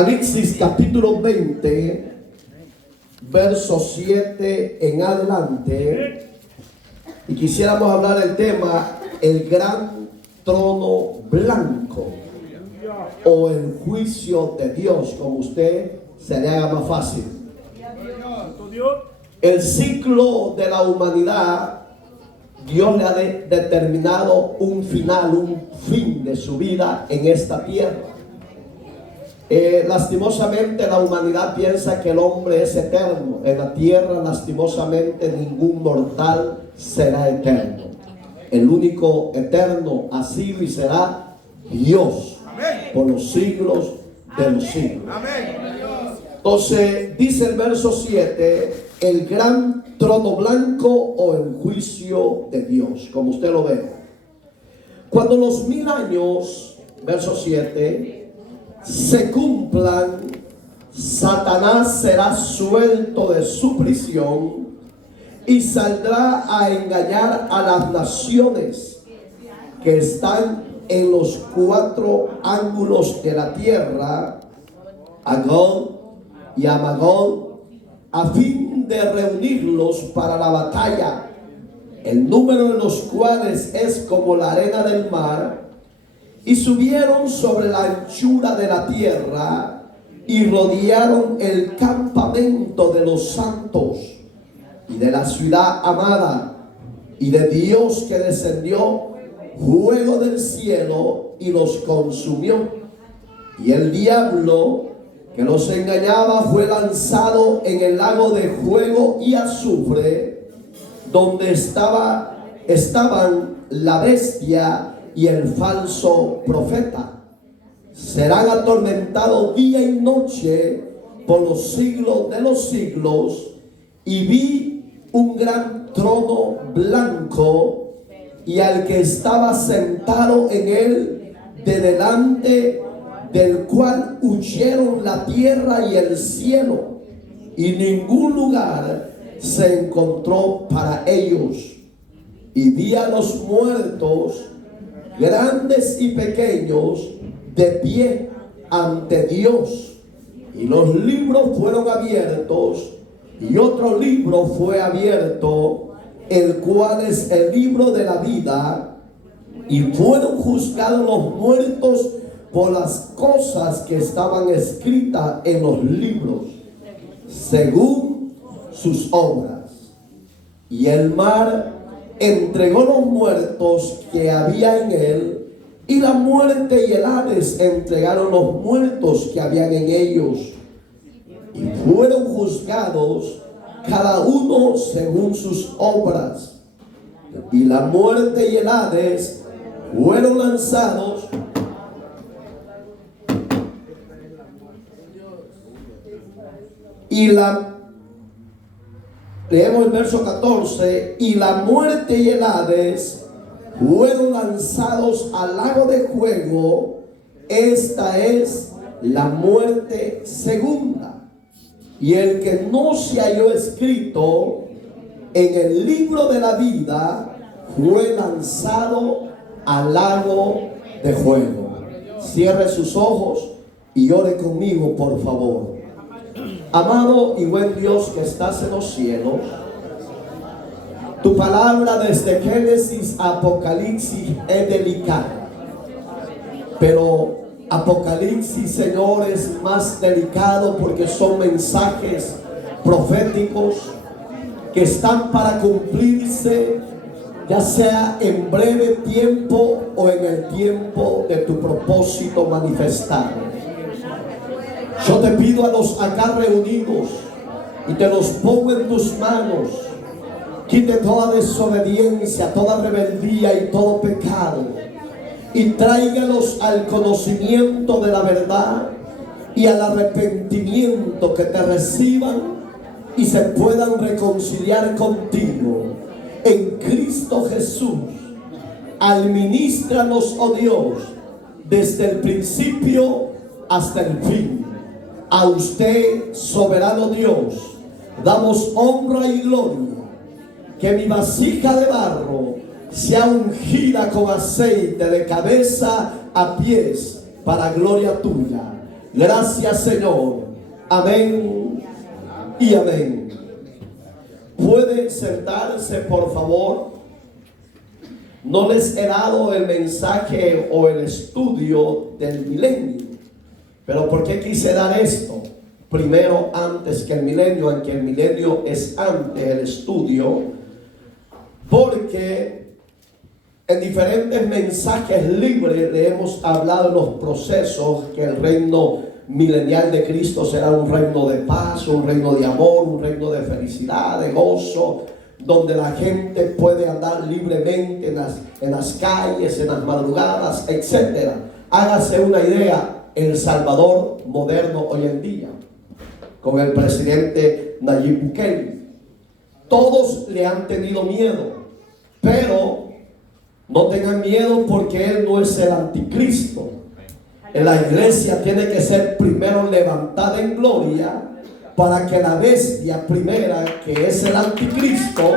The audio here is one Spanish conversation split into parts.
Apocalipsis capítulo 20, verso 7 en adelante, y quisiéramos hablar del tema el gran trono blanco o el juicio de Dios, como usted se le haga más fácil. El ciclo de la humanidad, Dios le ha determinado un final, un fin de su vida en esta tierra. Lastimosamente la humanidad piensa que el hombre es eterno. En la tierra, lastimosamente, ningún mortal será eterno. El único eterno ha sido y será Dios. Amén. Por los siglos de los siglos. Amén. Entonces dice el verso 7, el gran trono blanco o el juicio de Dios, como usted lo ve. Cuando los 1000 años, verso 7, se cumplan, Satanás será suelto de su prisión y saldrá a engañar a las naciones que están en los 4 ángulos de la tierra, a Gog y a Magog, a fin de reunirlos para la batalla, el número de los cuales es como la arena del mar. Y subieron sobre la anchura de la tierra y rodearon el campamento de los santos y de la ciudad amada y de Dios, que descendió fuego del cielo y los consumió. Y el diablo que los engañaba fue lanzado en el lago de fuego y azufre, donde estaban la bestia y el falso profeta. Serán atormentados día y noche por los siglos de los siglos. Y vi un gran trono blanco y al que estaba sentado en él, de delante del cual huyeron la tierra y el cielo, y ningún lugar se encontró para ellos. Y vi a los muertos, grandes y pequeños, de pie ante Dios, y los libros fueron abiertos, y otro libro fue abierto, el cual es el libro de la vida, y fueron juzgados los muertos por las cosas que estaban escritas en los libros, según sus obras. Y el mar entregó los muertos que había en él, y la muerte y el Hades entregaron los muertos que habían en ellos, y fueron juzgados cada uno según sus obras. Y la muerte y el Hades fueron lanzados leemos el verso 14, y la muerte y el Hades fueron lanzados al lago de fuego. Esta es la muerte segunda. Y el que no se halló escrito en el libro de la vida fue lanzado al lago de fuego. Cierre sus ojos y ore conmigo, por favor. Amado y buen Dios que estás en los cielos, tu palabra desde Génesis a Apocalipsis es delicada, pero Apocalipsis, Señor, es más delicado porque son mensajes proféticos que están para cumplirse, ya sea en breve tiempo o en el tiempo de tu propósito manifestado. Yo te pido a los acá reunidos y te los pongo en tus manos. Quite toda desobediencia, toda rebeldía y todo pecado, y tráigalos al conocimiento de la verdad y al arrepentimiento, que te reciban y se puedan reconciliar contigo en Cristo Jesús. Administranos, oh Dios, desde el principio hasta el fin. A usted, soberano Dios, damos honra y gloria. Que mi vasija de barro sea ungida con aceite de cabeza a pies para gloria tuya. Gracias, Señor. Amén y amén. ¿Puede sentarse, por favor? No les he dado el mensaje o el estudio del milenio. Pero ¿por qué quise dar esto? Primero, antes que el milenio, aunque el milenio es antes el estudio, porque en diferentes mensajes libres le hemos hablado de los procesos que el reino milenial de Cristo será un reino de paz, un reino de amor, un reino de felicidad, de gozo, donde la gente puede andar libremente en las calles, en las madrugadas, etc. Hágase una idea, El Salvador moderno hoy en día, con el presidente Nayib Bukele. Todos le han tenido miedo, pero no tengan miedo porque él no es el anticristo. En la iglesia tiene que ser primero levantada en gloria para que la bestia primera, que es el anticristo,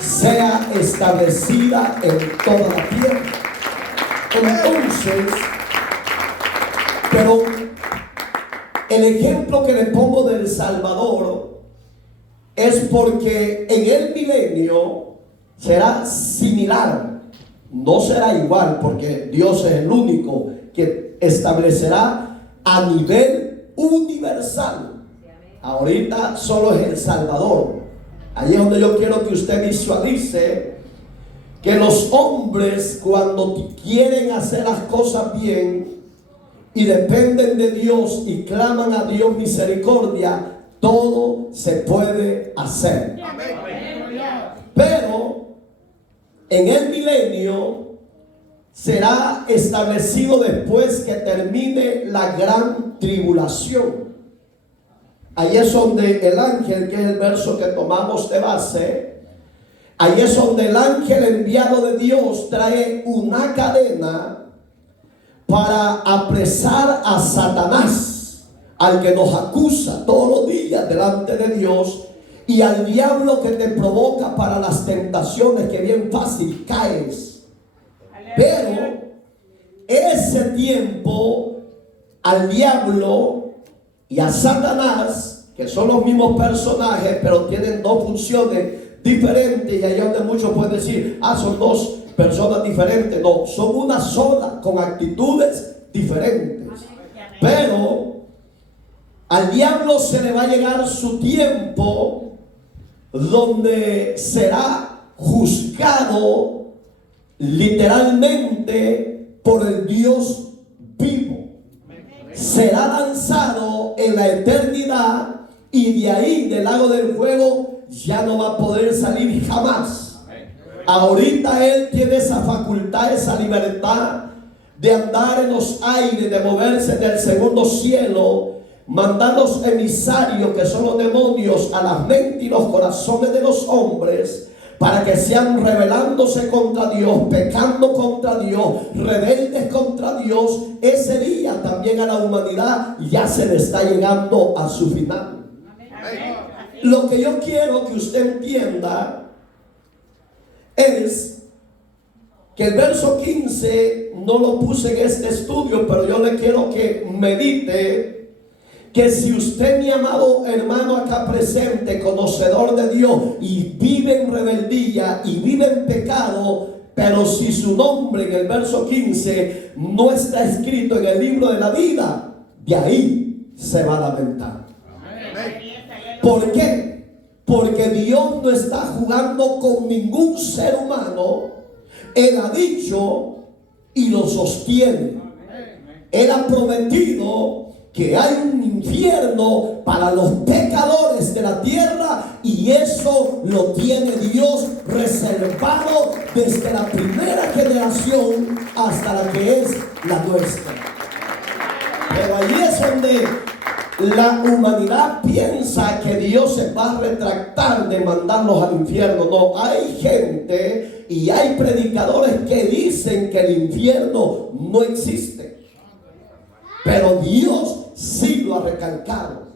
sea establecida en toda la tierra. Entonces, pero el ejemplo que le pongo del Salvador es porque en el milenio será similar, no será igual, porque Dios es el único que establecerá a nivel universal. Ahorita solo es El Salvador. Ahí es donde yo quiero que usted visualice que los hombres, cuando quieren hacer las cosas bien y dependen de Dios y claman a Dios misericordia, todo se puede hacer. Pero en el milenio será establecido después que termine la gran tribulación. Ahí es donde el ángel, que es el verso que tomamos de base, ahí es donde el ángel enviado de Dios trae una cadena para apresar a Satanás, al que nos acusa todos los días delante de Dios, y al diablo que te provoca para las tentaciones, que bien fácil caes. Pero ese tiempo al diablo y a Satanás, que son los mismos personajes, pero tienen dos funciones diferentes, y ahí donde muchos pueden decir, son dos personas diferentes. No, son una sola, con actitudes diferentes. Pero al diablo se le va a llegar su tiempo donde será juzgado literalmente por el Dios vivo. Será lanzado en la eternidad, y de ahí, del lago del fuego, ya no va a poder salir jamás. Ahorita él tiene esa facultad, esa libertad de andar en los aires, de moverse del segundo cielo, mandar los emisarios, que son los demonios, a las mentes y los corazones de los hombres, para que sean rebelándose contra Dios, pecando contra Dios, rebeldes contra Dios. Ese día también a la humanidad ya se le está llegando a su final. Lo que yo quiero que usted entienda es que el verso 15 no lo puse en este estudio, pero yo le quiero que medite que si usted, mi amado hermano acá presente, conocedor de Dios, y vive en rebeldía y vive en pecado, pero si su nombre en el verso 15 no está escrito en el libro de la vida, de ahí se va a lamentar. ¿Por qué? Porque Dios no está jugando con ningún ser humano. Él ha dicho y lo sostiene. Él ha prometido que hay un infierno para los pecadores de la tierra, y eso lo tiene Dios reservado desde la primera generación hasta la que es la nuestra. Pero ahí es donde la humanidad piensa que Dios se va a retractar de mandarlos al infierno. No, hay gente y hay predicadores que dicen que el infierno no existe. Pero Dios sí lo ha recalcado.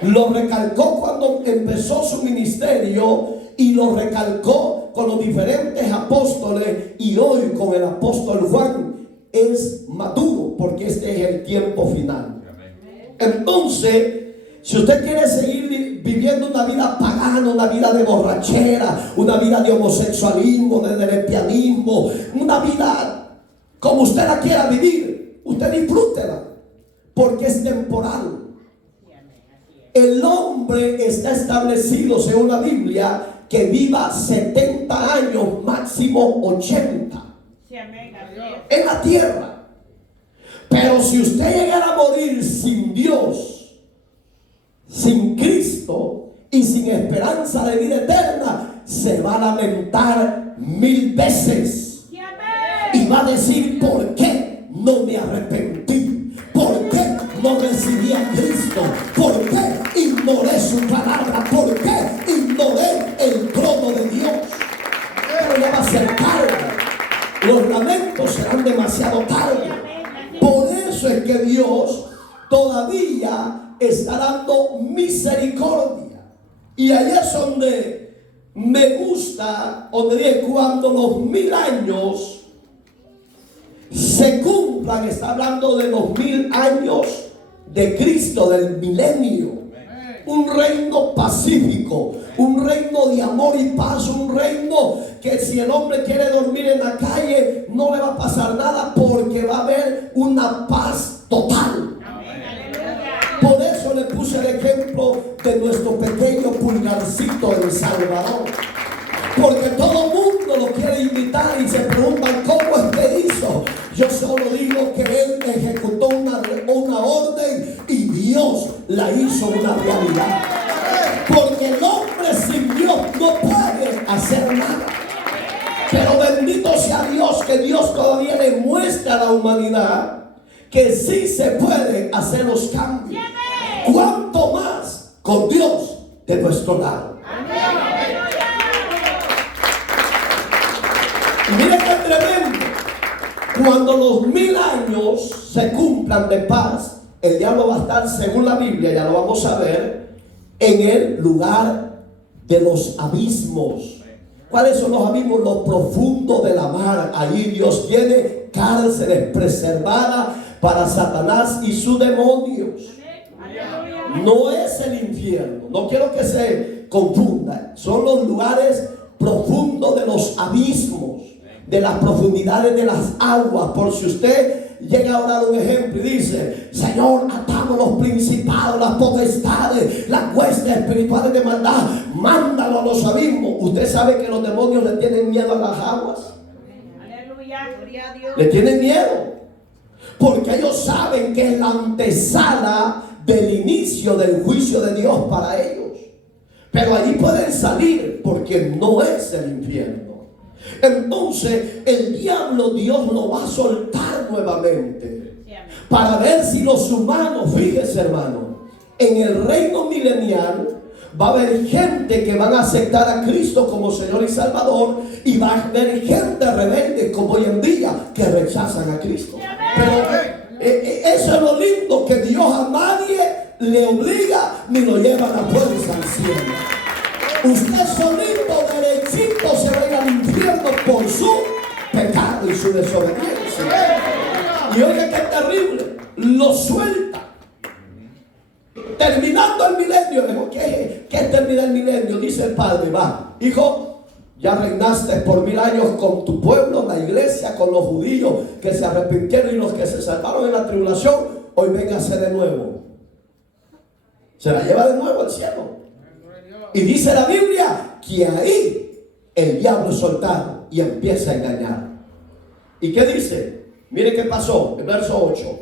Lo recalcó cuando empezó su ministerio, y lo recalcó con los diferentes apóstoles, y hoy con el apóstol Juan es maduro, porque este es el tiempo final. Entonces, si usted quiere seguir viviendo una vida pagana, una vida de borrachera, una vida de homosexualismo, de lesbianismo, una vida como usted la quiera vivir, usted disfrútela, porque es temporal. El hombre está establecido, según la Biblia, que viva 70 años, máximo 80 en la tierra. Pero si usted llegara a morir sin Dios, sin Cristo y sin esperanza de vida eterna, se va a lamentar 1000 veces y va a decir: ¿por qué no me arrepentí? ¿Por qué no recibí a Cristo? ¿Por qué ignoré su palabra? ¿Por qué ignoré el trono de Dios? Pero ya va a ser tarde. Los lamentos serán demasiado tarde. Por eso es que Dios todavía está dando misericordia. Y ahí es donde me gusta, donde dice, cuando los 1000 años se cumplan, está hablando de los 1000 años de Cristo, del milenio. Un reino pacífico, un reino de amor y paz, un reino que si el hombre quiere dormir en la calle no le va a pasar nada, porque va a haber una paz total. Por eso le puse el ejemplo de nuestro pequeño Pulgarcito en Salvador, porque todo el mundo lo quiere imitar y se preguntan cómo es que hizo. Yo solo digo que él ejecutó una orden y Dios la hizo una realidad, porque el hombre sin Dios no puede hacer nada. Pero bendito sea Dios, que Dios todavía le muestra a la humanidad que sí se puede hacer los cambios. ¿Cuánto más con Dios de nuestro lado? Y mire qué tremendo. Cuando los 1000 años se cumplan de paz, el diablo va a estar, según la Biblia, ya lo vamos a ver, en el lugar de los abismos. ¿Cuáles son los abismos? Lo profundo de la mar. Ahí Dios tiene cárceles preservadas para Satanás y sus demonios. No es el infierno, no quiero que se confunda. Son los lugares profundos de los abismos, de las profundidades de las aguas. Por si usted llega a dar un ejemplo y dice: Señor, atamos los principados, las potestades, las huestes espirituales de maldad, mándalo a los abismos. Usted sabe que los demonios le tienen miedo a las aguas. Aleluya, gloria a Dios. Le tienen miedo, porque ellos saben que es la antesala del inicio del juicio de Dios para ellos. Pero allí pueden salir, porque no es el infierno. Entonces el diablo, Dios lo va a soltar nuevamente para ver si los humanos, fíjese hermano, en el reino milenial va a haber gente que van a aceptar a Cristo como Señor y Salvador, y va a haber gente rebelde como hoy en día que rechazan a Cristo. Pero eso es lo lindo, que Dios a nadie le obliga ni lo lleva a la fuerza al cielo. Usted solito, derechito, se va a ir al infierno por su pecado y su desobediencia. Y oiga qué terrible, lo suelta. Terminando el milenio, digo, ¿qué es terminar el milenio? Dice el Padre: va, hijo, ya reinaste por 1000 años con tu pueblo, la iglesia, con los judíos que se arrepintieron y los que se salvaron en la tribulación. Hoy véngase de nuevo. Se la lleva de nuevo al cielo. Y dice la Biblia que ahí el diablo es soltado y empieza a engañar. ¿Y qué dice? Mire qué pasó, el verso 8.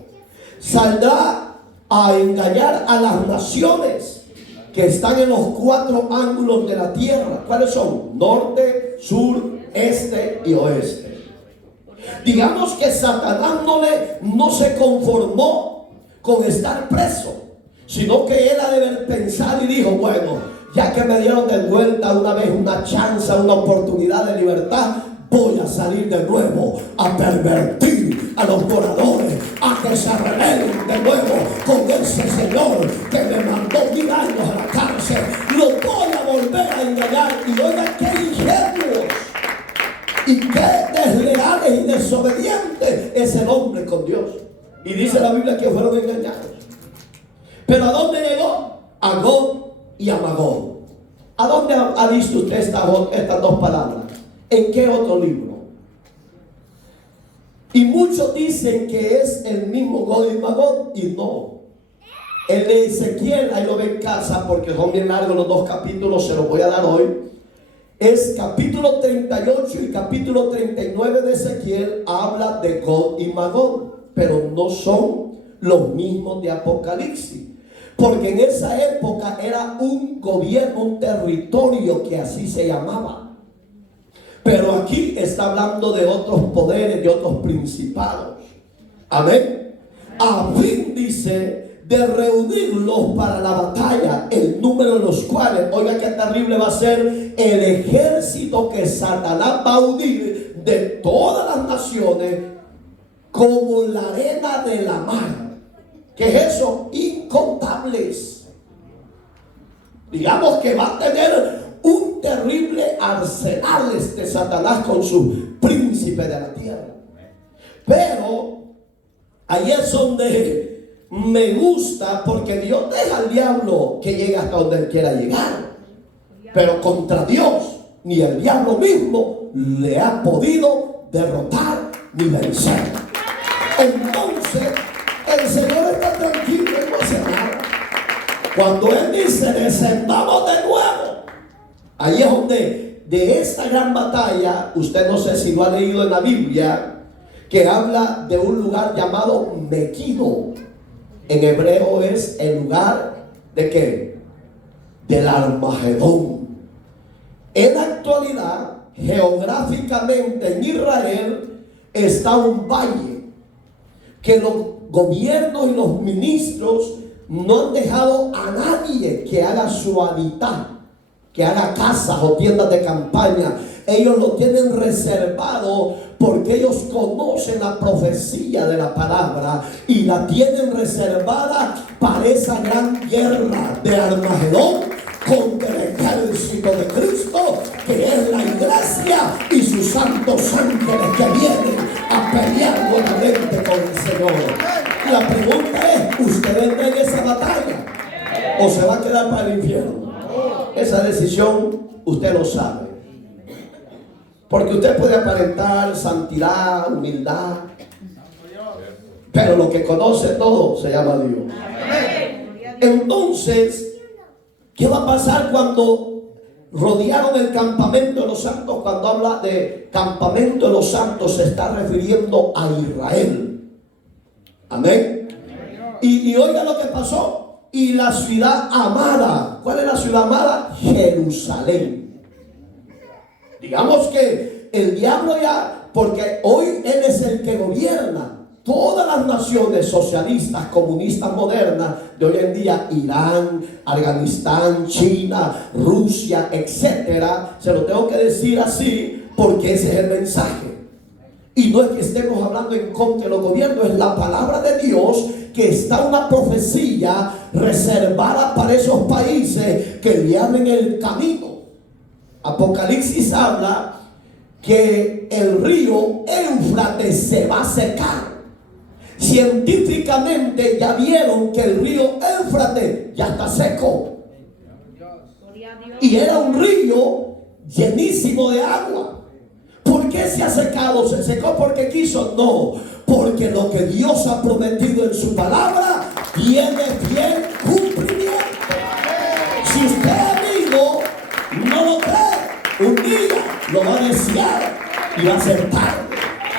Saldrá a engañar a las naciones que están en los 4 ángulos de la tierra. ¿Cuáles son? Norte, sur, este y oeste. Digamos que Satanás no se conformó con estar preso, sino que él ha de pensar y dijo: bueno, ya que me dieron de vuelta una vez una chance, una oportunidad de libertad, voy a salir de nuevo a pervertir a los moradores, a que se rebelen de nuevo con ese Señor que me mandó 1000 años a la cárcel. Lo voy a volver a engañar. Y oigan qué ingenuos y qué desleales y desobedientes es el hombre con Dios. Y dice la Biblia que fueron engañados. Pero ¿a dónde llegó? A Gog y a Magog. ¿A dónde ha visto usted estas dos palabras? ¿En qué otro libro? Y muchos dicen que es el mismo Gog y Magog, y no. El de Ezequiel, ahí lo ve en casa porque son bien largos los dos capítulos, se los voy a dar hoy. Es capítulo 38 y capítulo 39 de Ezequiel, habla de Gog y Magog, pero no son los mismos de Apocalipsis. Porque en esa época era un gobierno, un territorio que así se llamaba. Pero aquí está hablando de otros poderes, de otros principados. Amén. A fin, dice, de reunirlos para la batalla, el número de los cuales, oiga qué terrible va a ser el ejército que Satanás va a unir de todas las naciones como la arena de la mar. ¿Qué es eso? Incontables. Digamos que va a tener un terrible arsenal de Satanás con sus príncipes de la tierra. Pero ahí es donde me gusta, porque Dios deja al diablo que llegue hasta donde él quiera llegar, pero contra Dios ni el diablo mismo le ha podido derrotar ni vencer. Entonces el Señor está tranquilo y no hace nada. Cuando Él dice descendamos de nuevo, ahí es donde de esta gran batalla, usted no sé si lo ha leído en la Biblia, que habla de un lugar llamado Megiddo. En hebreo es el lugar de ¿qué? Del Armagedón. En la actualidad, geográficamente en Israel está un valle que los gobiernos y los ministros no han dejado a nadie que haga su hábitat, que haga casas o tiendas de campaña. Ellos lo tienen reservado porque ellos conocen la profecía de la palabra y la tienen reservada para esa gran guerra de Armagedón contra el ejército de Cristo, que es la iglesia y sus santos ángeles que vienen a pelear nuevamente con el Señor. Y la pregunta es, ¿usted entra en esa batalla o se va a quedar para el infierno? Esa decisión usted lo sabe. Porque usted puede aparentar santidad, humildad, pero lo que conoce todo se llama Dios. Entonces, ¿qué va a pasar cuando rodearon el campamento de los santos? Cuando habla de campamento de los santos se está refiriendo a Israel. Amén. Y oiga lo que pasó. Y la ciudad amada, ¿cuál es la ciudad amada? Jerusalén. Digamos que el diablo ya, porque hoy él es el que gobierna todas las naciones socialistas, comunistas modernas de hoy en día, Irán, Afganistán, China, Rusia, etcétera. Se lo tengo que decir así porque ese es el mensaje. Y no es que estemos hablando en contra de los gobiernos, es la palabra de Dios, que está una profecía reservada para esos países que le abren el camino. Apocalipsis habla que el río Éufrates se va a secar. Científicamente ya vieron que el río Éufrates ya está seco. Y era un río llenísimo de agua. ¿Por qué se ha secado? ¿Se secó porque quiso? No, porque lo que Dios ha prometido en su palabra tiene fiel cumplimiento. Si usted, amigo, no lo cree, un día lo va a desear y va a ser tarde.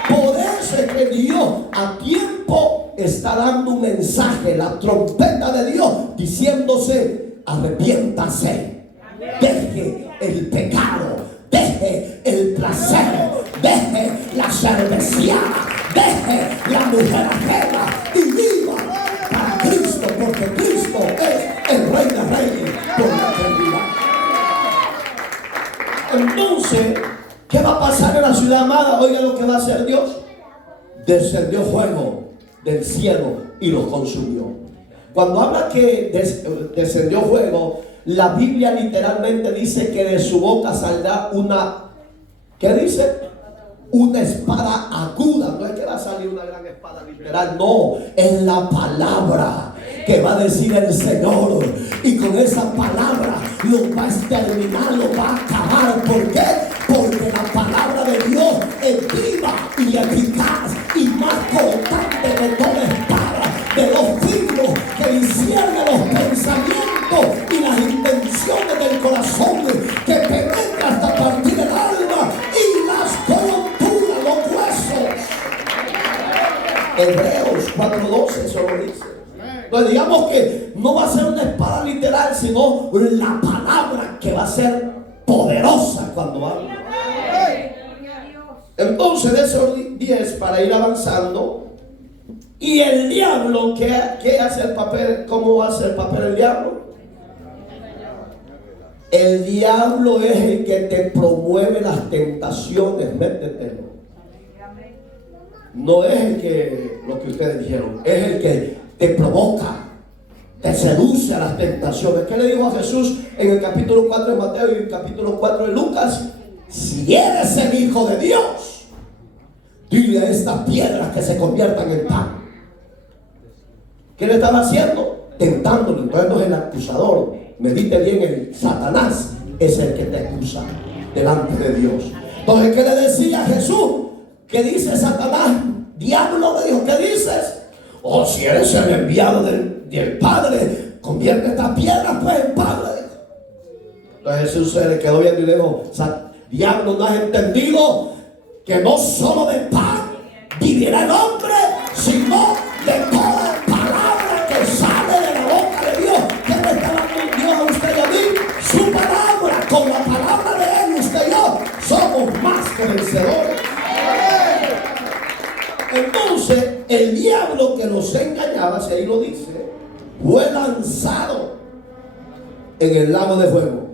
Por eso es que Dios a tiempo está dando un mensaje, la trompeta de Dios, diciéndose: arrepiéntase, deje el pecado, deje el placer, deje la cerveciada, deje la mujer ajena y viva para Cristo, porque Cristo es el Rey de Reyes por la eternidad. Entonces, ¿qué va a pasar en la ciudad amada? Oiga lo que va a hacer Dios. Descendió fuego del cielo y lo consumió. Cuando habla que descendió fuego, la Biblia literalmente dice que de su boca saldrá una, ¿qué dice? Una espada aguda. No es que va a salir una gran espada literal, no, es la palabra. que va a decir el Señor, y con esa palabra lo va a exterminar, lo va a acabar. ¿Por qué? Porque la palabra de Dios es viva y eficaz y más cortante que toda espada de dos filos, que discierne los pensamientos y las intenciones del corazón, que penetra hasta partir el alma y las coyunturas, los huesos. Hebreos 4:12 eso lo dice. Pues digamos que no va a ser una espada literal, sino la palabra que va a ser poderosa cuando habla. Entonces, de esos 10 para ir avanzando. Y el diablo, ¿qué hace el papel? ¿Cómo hace el papel el diablo? El diablo es el que te promueve las tentaciones, métetelo. No es el que, lo que ustedes dijeron, es el que te provoca, te seduce a las tentaciones. ¿Qué le dijo a Jesús en el capítulo 4 de Mateo y el capítulo 4 de Lucas? Si eres el Hijo de Dios, dile a estas piedras que se conviertan en pan. ¿Qué le estaba haciendo? Tentándolo. Entonces no es el acusador. Medite bien, el Satanás es el que te acusa delante de Dios. Entonces, ¿qué le decía a Jesús? ¿Qué dice Satanás? Diablo le dijo, ¿qué dices? Oh, si eres el enviado del Padre, convierte estas piedras pues en pan. Entonces Jesús se le quedó viendo y le dijo, diablo, ¿no has entendido que no solo de pan vivirá el hombre, sino de toda palabra que sale de la boca de Dios? ¿Qué le está dando Dios a usted y a mí? Su palabra. Con la palabra de Él, usted y yo somos más que vencedores. Entonces el diablo que nos engañaba, si ahí lo dice, fue lanzado en el lago de fuego.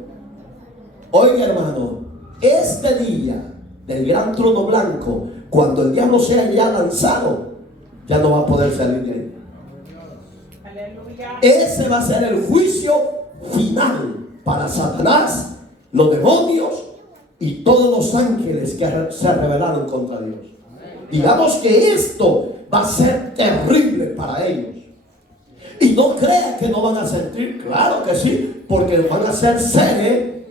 Oiga, hermano, este día del gran trono blanco, cuando el diablo sea ya lanzado, ya no va a poder salir de ahí. Aleluya. Ese va a ser el juicio final para Satanás, los demonios y todos los ángeles que se rebelaron contra Dios. Digamos que esto va a ser terrible para ellos. Y no crea que no van a sentir, claro que sí, porque van a ser seres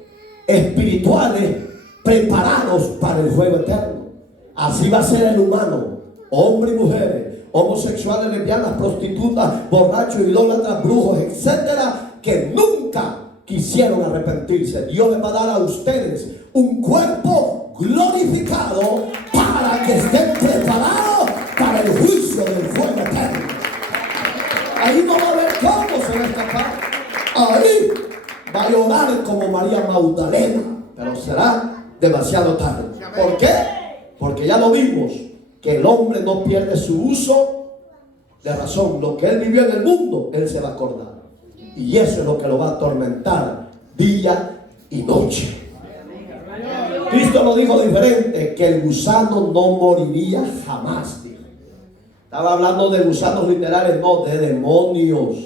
espirituales preparados para el fuego eterno. Así va a ser el humano, hombre y mujeres, homosexuales, lesbianas, prostitutas, borrachos, idólatras, brujos, etcétera, que nunca quisieron arrepentirse. Dios les va a dar a ustedes un cuerpo glorificado para que estén preparados para el juicio del fuego eterno. Ahí no va a haber cómo se va a escapar. Ahí va a llorar como María Magdalena, pero será demasiado tarde. ¿Por qué? Porque ya lo vimos, que el hombre no pierde su uso de razón. Lo que él vivió en el mundo, él se va a acordar. Y eso es lo que lo va a atormentar día y noche. Cristo lo dijo diferente, que el gusano no moriría jamás. Estaba hablando de gusanos literales, no, de demonios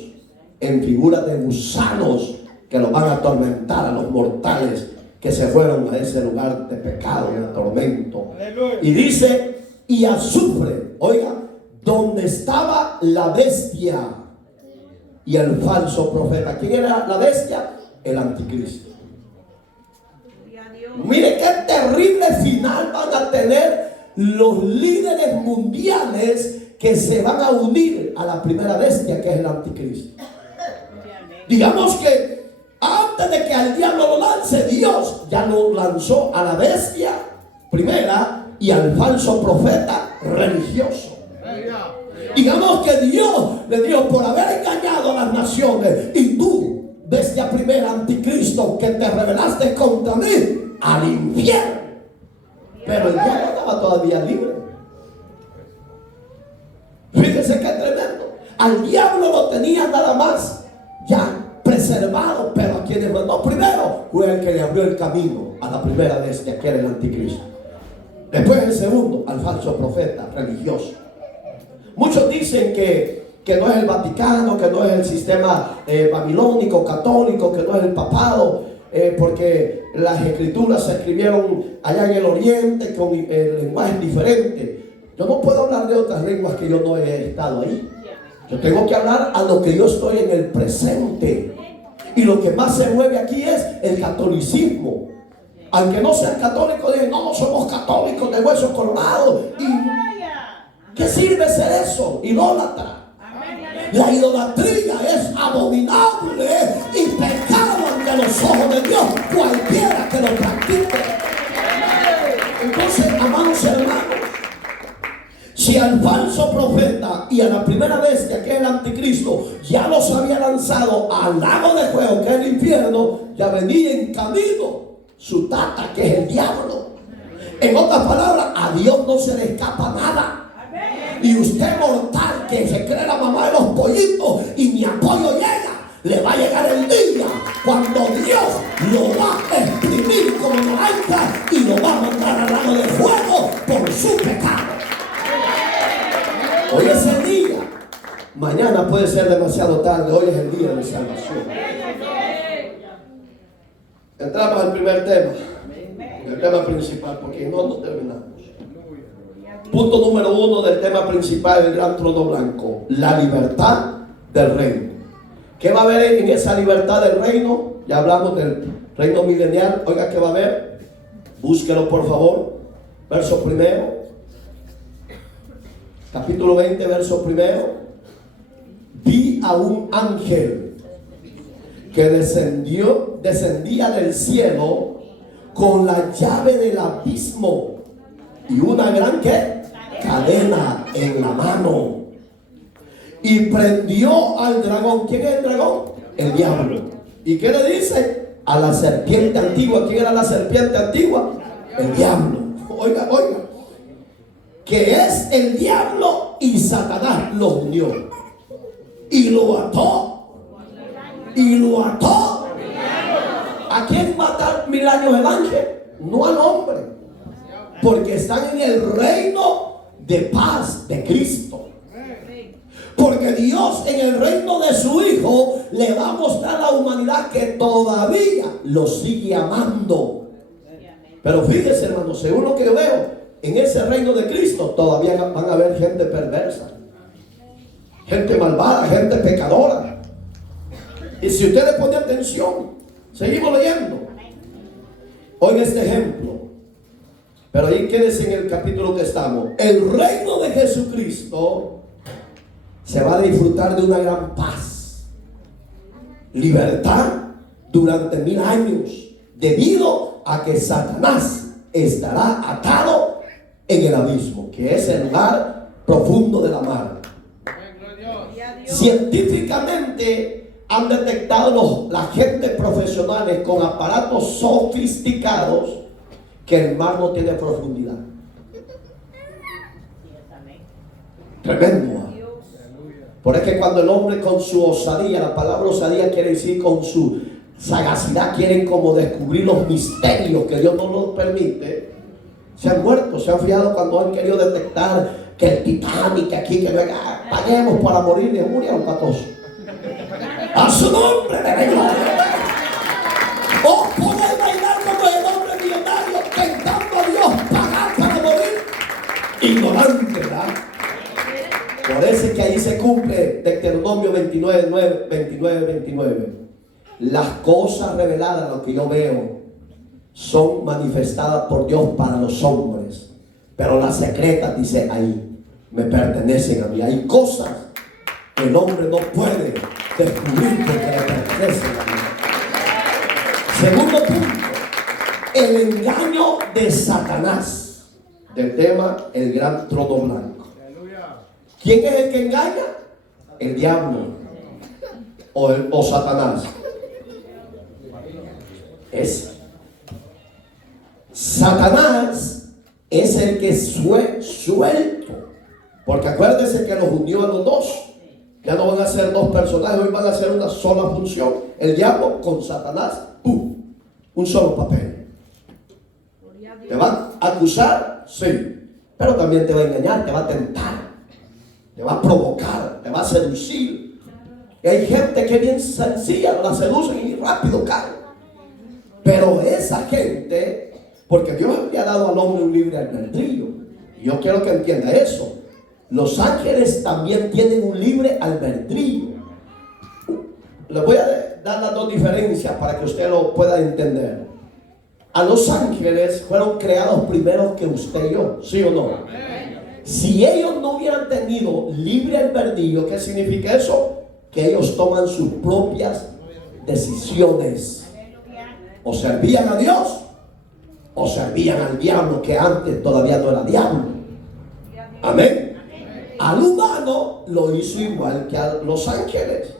en figura de gusanos que los van a atormentar a los mortales que se fueron a ese lugar de pecado, de tormento. Y dice, y azufre, oiga, donde estaba la bestia y el falso profeta. ¿Quién era la bestia? El anticristo. Mire qué terrible final van a tener los líderes mundiales que se van a unir a la primera bestia, que es el anticristo. Digamos que antes de que al diablo lo lance, Dios ya lo lanzó a la bestia primera y al falso profeta religioso. Digamos que Dios le dijo, por haber engañado a las naciones, y tú, bestia primera, anticristo, que te rebelaste contra mí, al infierno. Pero el diablo estaba todavía libre. Fíjense qué tremendo. Al diablo lo tenía nada más ya preservado, pero a quienes mandó primero fue el que le abrió el camino a la primera bestia, que era el anticristo. Después el segundo, al falso profeta religioso. Muchos dicen que no es el Vaticano, que no es el sistema babilónico, católico, que no es el papado, porque las escrituras se escribieron allá en el oriente con lenguaje diferente. Yo no puedo hablar de otras lenguas que yo no he estado ahí. Yo tengo que hablar a lo que yo estoy en el presente. Y lo que más se mueve aquí es el catolicismo. Aunque no sean católicos, digan, no, somos católicos de hueso colorado. ¿Y qué sirve ser eso? Idólatra. La idolatría es abominable y pecado ante los ojos de Dios, cualquiera que lo practique. Entonces, amados hermanos, si al falso profeta y a la primera bestia, que es el anticristo, ya los había lanzado al lago de fuego, que es el infierno, ya venía en camino su tata, que es el diablo. En otras palabras, a Dios no se le escapa nada. Y usted, mortal, que se cree la mamá de los pollitos y mi apoyo llega, le va a llegar el día cuando Dios lo va a exprimir como naranja y lo va a mandar al lago de fuego por su pecado. Hoy es el día. Mañana puede ser demasiado tarde. Hoy es el día de salvación. Entramos al primer tema, el tema principal, porque no terminamos. Punto número 1 del tema principal del gran trono blanco: la libertad del reino. ¿Qué va a haber en esa libertad del reino? Ya hablamos del reino milenial. Oiga, ¿qué va a haber? Búsquelo, por favor. Verso primero, capítulo 20, verso primero. Vi a un ángel que descendía del cielo con la llave del abismo y una gran ¿qué? Cadena en la mano, y prendió al dragón. ¿Quién es el dragón? El diablo. ¿Y qué le dice? A la serpiente antigua. ¿Quién era la serpiente antigua? El diablo. Oiga, que es el diablo y Satanás lo unió y lo ató. ¿A quién va a atar 1000 años el ángel? No al hombre, porque están en el reino de paz de Cristo. Porque Dios, en el reino de su Hijo, le va a mostrar a la humanidad que todavía lo sigue amando. Pero fíjese, hermano, según lo que yo veo, en ese reino de Cristo todavía van a haber gente perversa, gente malvada, gente pecadora. Y si usted le pone atención, seguimos leyendo. Oiga este ejemplo. Pero ahí quédese en el capítulo que estamos. El reino de Jesucristo se va a disfrutar de una gran paz, libertad durante 1000 años, debido a que Satanás estará atado en el abismo, que es el lugar profundo de la mar. Científicamente han detectado la gente profesionales con aparatos sofisticados que el mar no tiene profundidad. Tremendo. Por eso que cuando el hombre con su osadía, la palabra osadía quiere decir con su sagacidad, quieren como descubrir los misterios que Dios no nos permite, se han muerto. Se han fijado cuando han querido detectar que el Titanic aquí, que venga, paguemos para morir, y murieron para todos. A su nombre de Dios. O poder bailar como el hombre millonario tentando a Dios pagar para morir. Ignorante, ¿verdad? Por eso es que ahí se cumple Deuteronomio 29. Las cosas reveladas, lo que yo veo, son manifestadas por Dios para los hombres, pero las secretas, dice ahí, me pertenecen a mí. Hay cosas que el hombre no puede descubrir porque le pertenecen a mí. Segundo punto, el engaño de Satanás, del tema el gran trono blanco. ¿Quién es el que engaña? El diablo o Satanás. Satanás es el que suelto, porque acuérdense que los unió a los dos. Ya no van a ser dos personajes, hoy van a ser una sola función. El diablo con Satanás, un solo papel. ¿Te va a acusar? Sí, pero también te va a engañar, te va a tentar, te va a provocar, te va a seducir. Y hay gente que es bien sencilla, la seducen y rápido cae. Pero esa gente, porque Dios le ha dado al hombre un libre albedrío, y yo quiero que entienda eso. los ángeles también tienen un libre albedrío. Les voy a dar las dos diferencias para que usted lo pueda entender. A los ángeles fueron creados primero que usted y yo, ¿sí o no? Si ellos no hubieran tenido libre albedrío, ¿qué significa eso? Que ellos toman sus propias decisiones. O servían a Dios o servían al diablo, que antes todavía no era diablo. Amén. Al humano lo hizo igual que a los ángeles.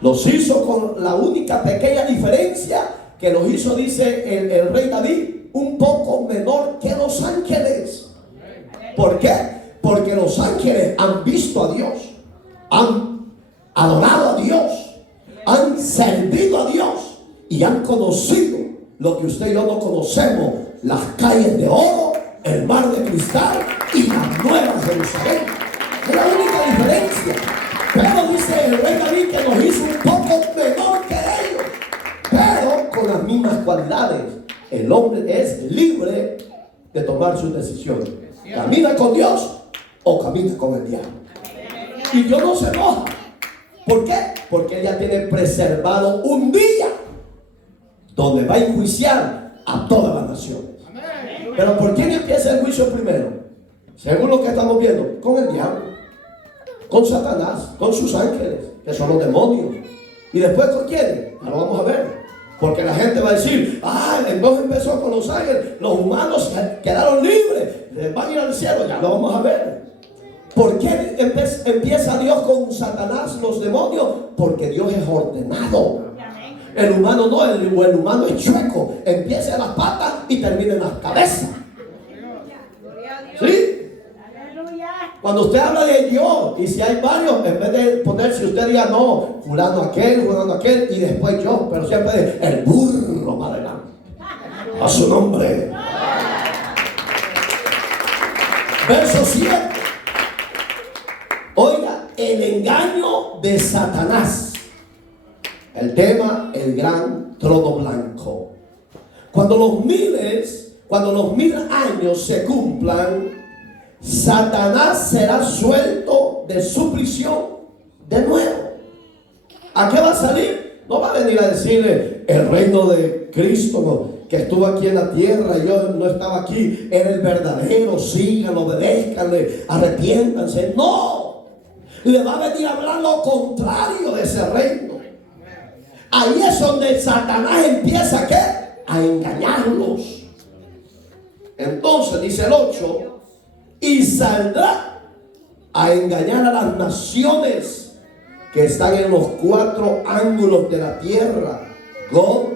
Los hizo con la única pequeña diferencia que los hizo, dice el rey David, un poco menor que los ángeles. ¿Por qué? Porque los ángeles han visto a Dios, han adorado a Dios, han servido a Dios y han conocido lo que usted y yo no conocemos: las calles de oro, el mar de cristal y la nueva Jerusalén. Es la única diferencia. Pero dice el rey David que nos hizo un poco menor que ellos, pero con las mismas cualidades. El hombre es libre de tomar sus decisiones. Camina con Dios o camina con el diablo. Y Dios no se enoja. ¿Por qué? Porque Él ya tiene preservado un día donde va a enjuiciar a todas las naciones. Pero ¿por quién empieza el juicio primero? Según lo que estamos viendo, con el diablo, con Satanás, con sus ángeles, que son los demonios. Y después con quién, ya lo vamos a ver. Porque la gente va a decir: entonces empezó con los ángeles, los humanos quedaron libres, les van a ir al cielo. Ya lo vamos a ver. ¿Por qué empieza Dios con Satanás, los demonios? Porque Dios es ordenado. El humano no, el humano es chueco. Empieza en las patas y termina en las cabezas. ¿Sí? Cuando usted habla de Dios, y si hay varios, en vez de ponerse, usted diga: no, fulano aquel, y después yo, pero siempre el burro más adelante. A su nombre. Verso 7. Oiga, el engaño de Satanás. El tema: el gran trono blanco. Cuando los 1000 años se cumplan, Satanás será suelto de su prisión de nuevo. ¿A qué va a salir? No va a venir a decirle: el reino de Cristo que estuvo aquí en la tierra, yo no estaba aquí, era el verdadero, sigan, obedézcanle, arrepiéntanse. No, le va a venir a hablar lo contrario de ese reino. Ahí es donde Satanás empieza ¿qué? A engañarlos. Entonces dice el 8: y saldrá a engañar a las naciones que están en los 4 ángulos de la tierra, Gog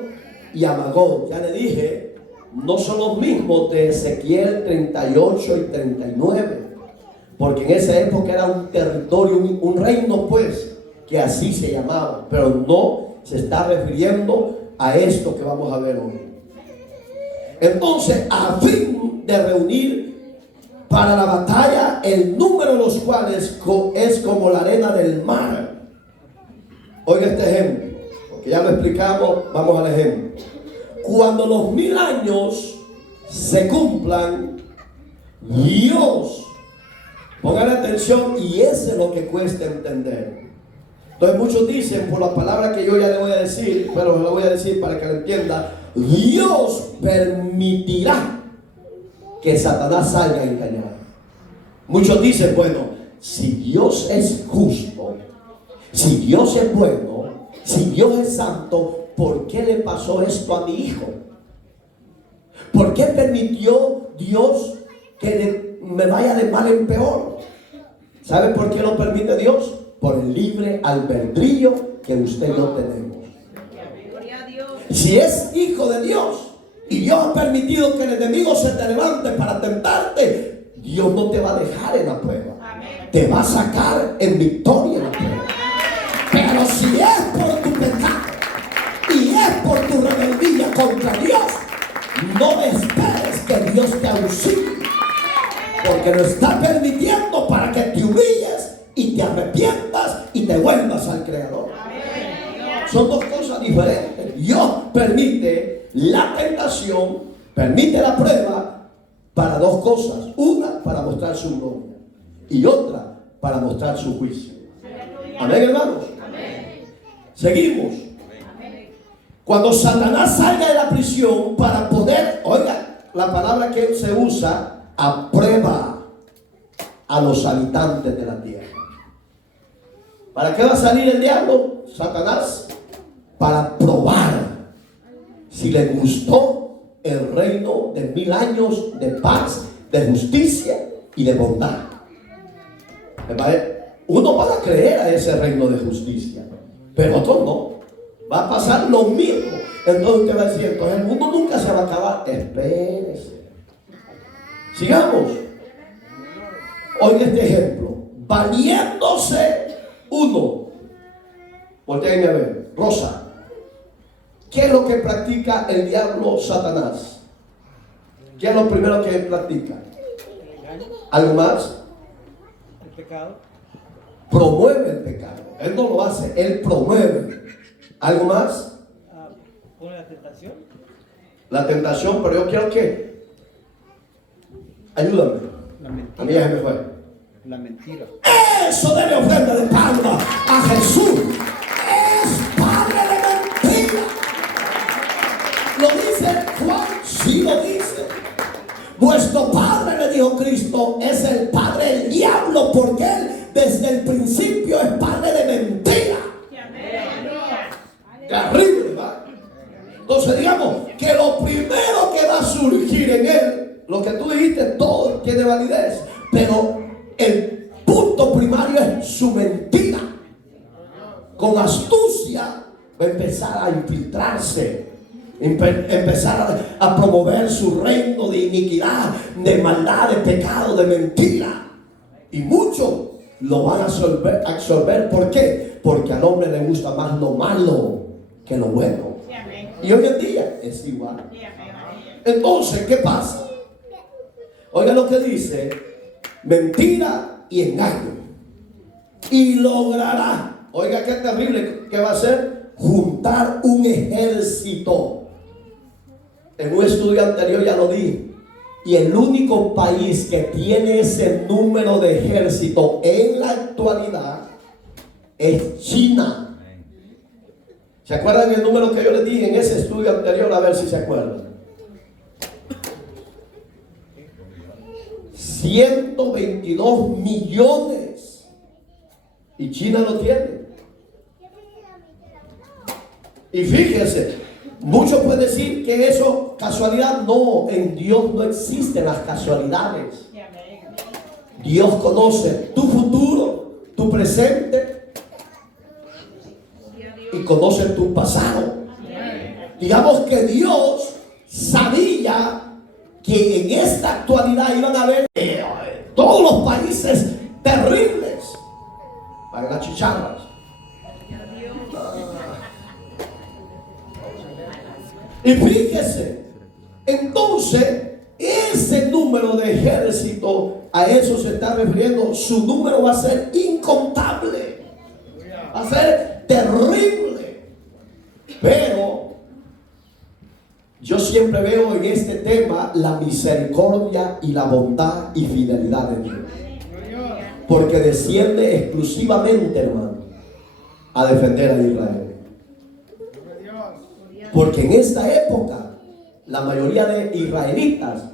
y Magog. Ya le dije, no son los mismos de Ezequiel 38 y 39, porque en esa época era un territorio, un reino, pues, que así se llamaba, pero no se está refiriendo a esto que vamos a ver hoy. Entonces, a fin de reunir para la batalla el número de los cuales es como la arena del mar. Oiga este ejemplo, porque ya lo explicamos, vamos al ejemplo. Cuando los 1000 años se cumplan, Dios, pongan atención, y eso es lo que cuesta entender. Entonces muchos dicen, por la palabra que yo ya le voy a decir, pero se la voy a decir para que lo entienda: Dios permitirá que Satanás salga a engañar. Muchos dicen: bueno, si Dios es justo, si Dios es bueno, si Dios es santo, ¿por qué le pasó esto a mi hijo? ¿Por qué permitió Dios que me vaya de mal en peor? ¿Sabe por qué lo permite Dios? Por el libre albedrío que usted y yo tenemos. Si es hijo de Dios y Dios ha permitido que el enemigo se te levante para tentarte, Dios no te va a dejar en la prueba. Te va a sacar en victoria en la prueba. Pero si es por tu pecado y es por tu rebeldía contra Dios, no esperes que Dios te auxilie, porque lo está permitiendo para que te humilles y te arrepientas y te vuelvas al Creador. Son dos cosas diferentes. Dios permite la tentación, permite la prueba para dos cosas. Una, para mostrar su gloria, y otra para mostrar su juicio. Amén, hermanos. Seguimos. Cuando Satanás salga de la prisión para poder, oiga, la palabra que se usa, a prueba a los habitantes de la tierra. ¿Para qué va a salir el diablo, Satanás? Para probar si le gustó el reino de 1000 años de paz, de justicia y de bondad. Uno va a creer a ese reino de justicia, pero otros no. Va a pasar lo mismo. Entonces usted va a decir, entonces el mundo nunca se va a acabar. Espérese. Sigamos. Oiga este ejemplo. Valiéndose uno. Volteen a ver. Rosa. ¿Qué es lo que practica el diablo Satanás? ¿Qué es lo primero que él practica? ¿Algo más? El pecado. Promueve el pecado. Él no lo hace, él promueve. ¿Algo más? Pone la tentación. La tentación, pero yo quiero que... Ayúdame. La mentira. A mí ya se me fue. La mentira. Eso debe ofrenda de palma a Jesús. Es padre de mentira. ¿Lo dice Juan? Sí lo dice. Vuestro padre, le dijo Cristo, es el padre del diablo, porque él desde el principio es padre de mentira. Terrible, ¿verdad? Entonces digamos que lo primero que va a surgir en él, lo que tú dijiste, todo tiene validez, pero el punto primario es su mentira. Con astucia va a empezar a infiltrarse, empezar a promover su reino de iniquidad, de maldad, de pecado, de mentira. Y muchos lo van a absorber. ¿Por qué? Porque al hombre le gusta más lo malo que lo bueno. Y hoy en día es igual. Entonces, ¿qué pasa? Oiga lo que dice: mentira y engaño. Y logrará, oiga qué terrible que va a ser, juntar un ejército. En un estudio anterior ya lo dije. Y el único país que tiene ese número de ejército en la actualidad es China. ¿Se acuerdan el número que yo les dije en ese estudio anterior? A ver si se acuerdan. 122 millones. Y China lo tiene. Y fíjense, muchos pueden decir que eso casualidad. No, en Dios no existen las casualidades. Dios conoce tu futuro, tu presente y conoce tu pasado. Digamos que Dios sabía que en esta actualidad iban a haber todos los países terribles para las chicharras. Y fíjese, entonces ese número de ejército, a eso se está refiriendo. Su número va a ser incontable, va a ser terrible. Pero yo siempre veo en este tema la misericordia y la bondad y fidelidad de Dios, porque desciende exclusivamente, hermano, a defender a Israel. Porque en esta época la mayoría de israelitas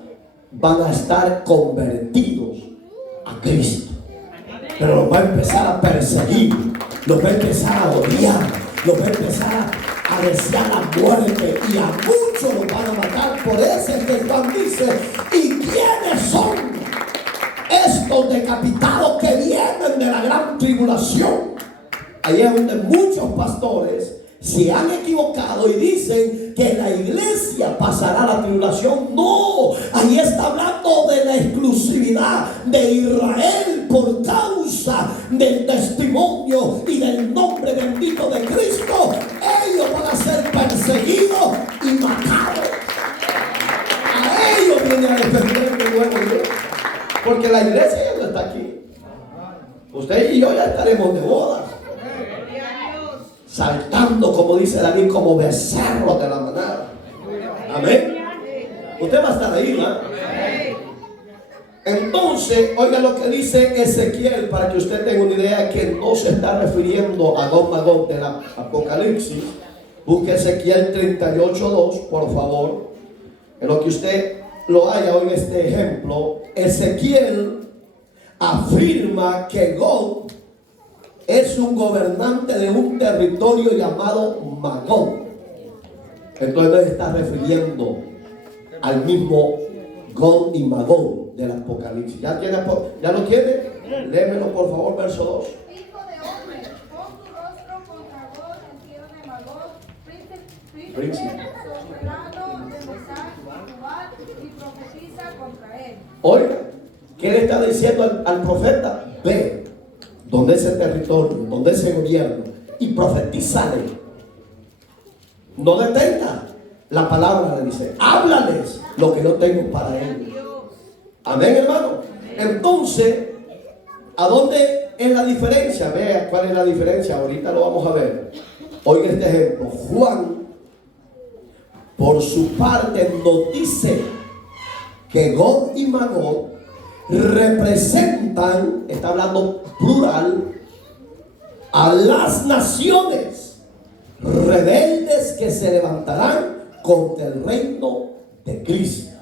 van a estar convertidos a Cristo, pero los va a empezar a perseguir, los va a empezar a odiar, los va a empezar a desear la muerte, y a muchos los van a matar. Por eso es que Juan dice: ¿y quiénes son estos decapitados que vienen de la gran tribulación? Ahí es donde muchos pastores se han equivocado y dicen que la iglesia pasará la tribulación. No, ahí está hablando de la exclusividad de Israel por causa del testimonio y del nombre bendito de Cristo. Ellos van a ser perseguidos y matados. A ellos viene a defender el nuevo Dios, porque la iglesia ya no está aquí. Usted y yo ya estaremos de bodas, saltando, como dice David, como becerros de la manada. Amén. Usted va a estar ahí, ¿verdad? Entonces, oiga lo que dice Ezequiel para que usted tenga una idea que no se está refiriendo a Gog Magog del Apocalipsis. Busque Ezequiel 38:2, por favor. En lo que usted lo haya hoy este ejemplo, Ezequiel afirma que Gog es un gobernante de un territorio llamado Magog. Entonces no está refiriendo al mismo Gog y Magog del Apocalipsis. ¿Ya lo tiene? Léemelo por favor, verso 2. Hijo de hombre, pon tu rostro contra Gog, en tierra de Magog, Príncipe. soberano de Mesach y Tubal, y profetiza contra él. Oiga, ¿qué le está diciendo al profeta? Ve donde ese territorio, donde ese gobierno, y profetízale. No detenga la palabra, le dice. Háblales lo que yo tengo para ellos. Amén, hermano. Entonces, ¿a dónde es la diferencia? Vea cuál es la diferencia. Ahorita lo vamos a ver. Oiga este ejemplo. Juan, por su parte, nos dice que Gog y Magog representan, está hablando plural, a las naciones rebeldes que se levantarán contra el reino de Cristo.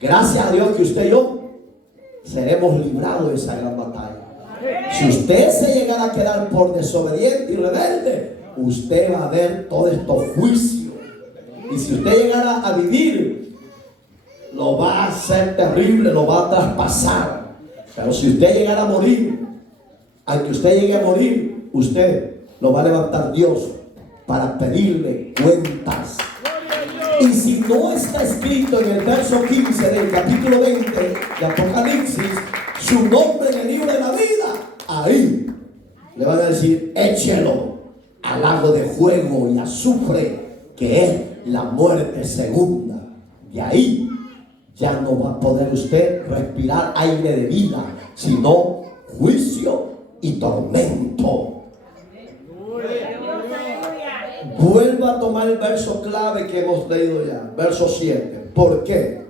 Gracias a Dios que usted y yo seremos librados de esa gran batalla. Si usted se llegara a quedar por desobediente y rebelde, usted va a ver todos estos juicios. Y si usted llegara a vivir, lo va a hacer terrible, lo va a traspasar. Pero si usted llegara a morir, aunque usted llegue a morir, usted lo va a levantar Dios para pedirle cuentas. Y si no está escrito en el verso 15 del capítulo 20 de Apocalipsis su nombre en el libro de la vida, ahí le van a decir: échelo al lago de fuego y azufre, que es la muerte segunda. Y ahí ya no va a poder usted respirar aire de vida, sino juicio y tormento. Vuelva a tomar el verso clave que hemos leído ya, verso 7. ¿Por qué?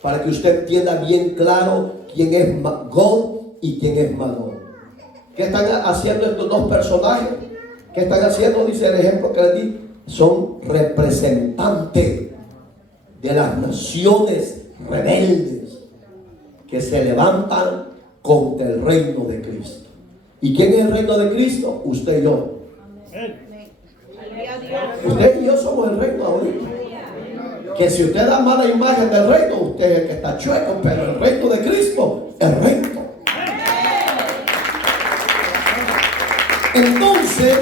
Para que usted entienda bien claro quién es Gog y quién es Magog. ¿Qué están haciendo estos dos personajes? ¿Qué están haciendo? Dice el ejemplo que les di. Son representantes de las naciones rebeldes que se levantan contra el reino de Cristo. ¿Y quién es el reino de Cristo? Usted y yo. Usted y yo somos el reino ahorita. Que si usted da mala imagen del reino, usted es el que está chueco, pero el reino de Cristo es recto. Entonces,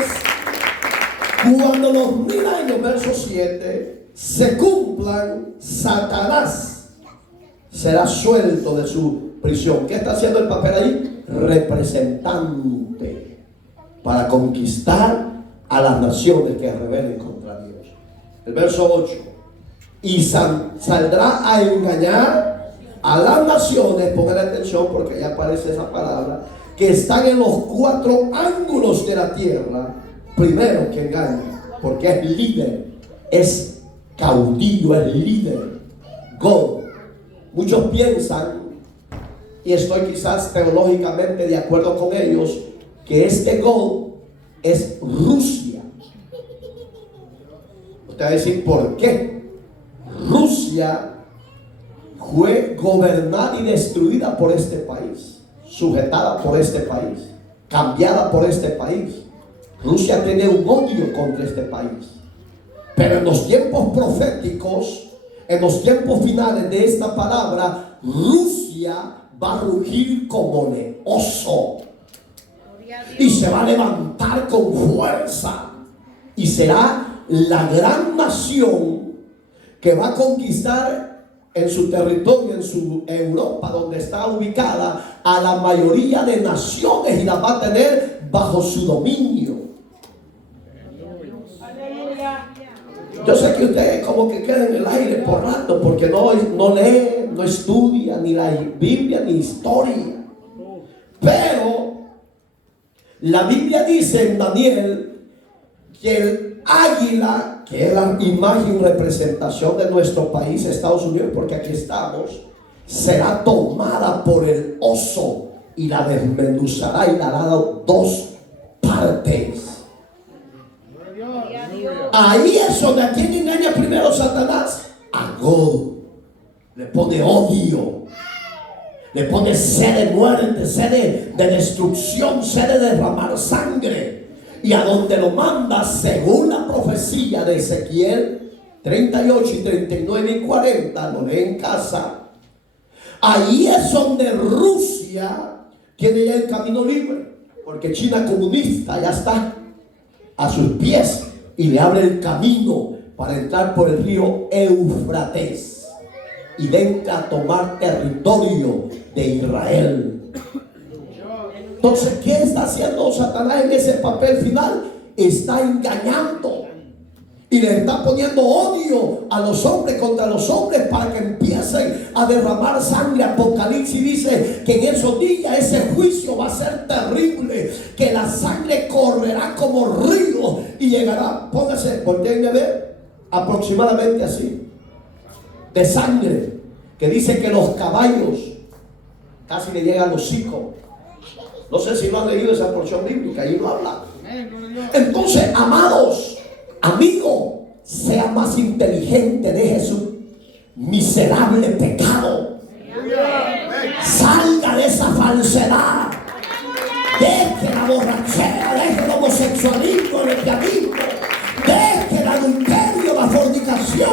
cuando los 1000 años, verso 7, se cumplan, Satanás será suelto de su prisión. ¿Qué está haciendo el papel ahí? Representante para conquistar a las naciones que rebelen contra Dios. El verso 8. Y saldrá a engañar a las naciones, pongan atención porque ya aparece esa palabra, que están en los 4 ángulos de la tierra. Primero que engaña, porque es líder, es caudillo, es líder. Gog. Muchos piensan, y estoy quizás teológicamente de acuerdo con ellos, que este Gog es Rusia. Usted va a decir, ¿por qué? Rusia fue gobernada y destruida por este país, sujetada por este país, cambiada por este país. Rusia tiene un odio contra este país. Pero en los tiempos proféticos, en los tiempos finales de esta palabra, Rusia va a rugir como leoso y se va a levantar con fuerza y será la gran nación que va a conquistar en su territorio, en su Europa, donde está ubicada, a la mayoría de naciones y las va a tener bajo su dominio. Yo sé que usted como que queda en el aire por rato porque no lee, no estudia ni la Biblia ni historia. Pero la Biblia dice en Daniel que el águila, que es la imagen y representación de nuestro país, Estados Unidos, porque aquí estamos, será tomada por el oso y la desmenuzará y la hará dos partes. Ahí es donde a quien engaña primero Satanás, a God. Le pone odio, le pone sed de muerte, sed de destrucción, sed de derramar sangre. Y a donde lo manda, según la profecía de Ezequiel 38 y 39 y 40, lo lee en casa. Ahí es donde Rusia tiene ya el camino libre, porque China comunista ya está a sus pies y le abre el camino para entrar por el río Éufrates y venga a tomar territorio de Israel. Entonces, ¿qué está haciendo Satanás en ese papel final? Está engañando y le está poniendo odio a los hombres contra los hombres para que empiecen a derramar sangre. Apocalipsis dice que en esos días ese juicio va a ser terrible, que la sangre correrá como río y llegará, póngase, volteen a ver, aproximadamente así, de sangre, que dice que los caballos casi le llegan los hocico. No sé si lo han leído esa porción bíblica, ahí lo habla. Entonces, amados, amigo, sea más inteligente, deje su miserable pecado, salga de esa falsedad, deje la borrachera, deje el homosexualismo, el lesbianismo, deje el adulterio, la fornicación,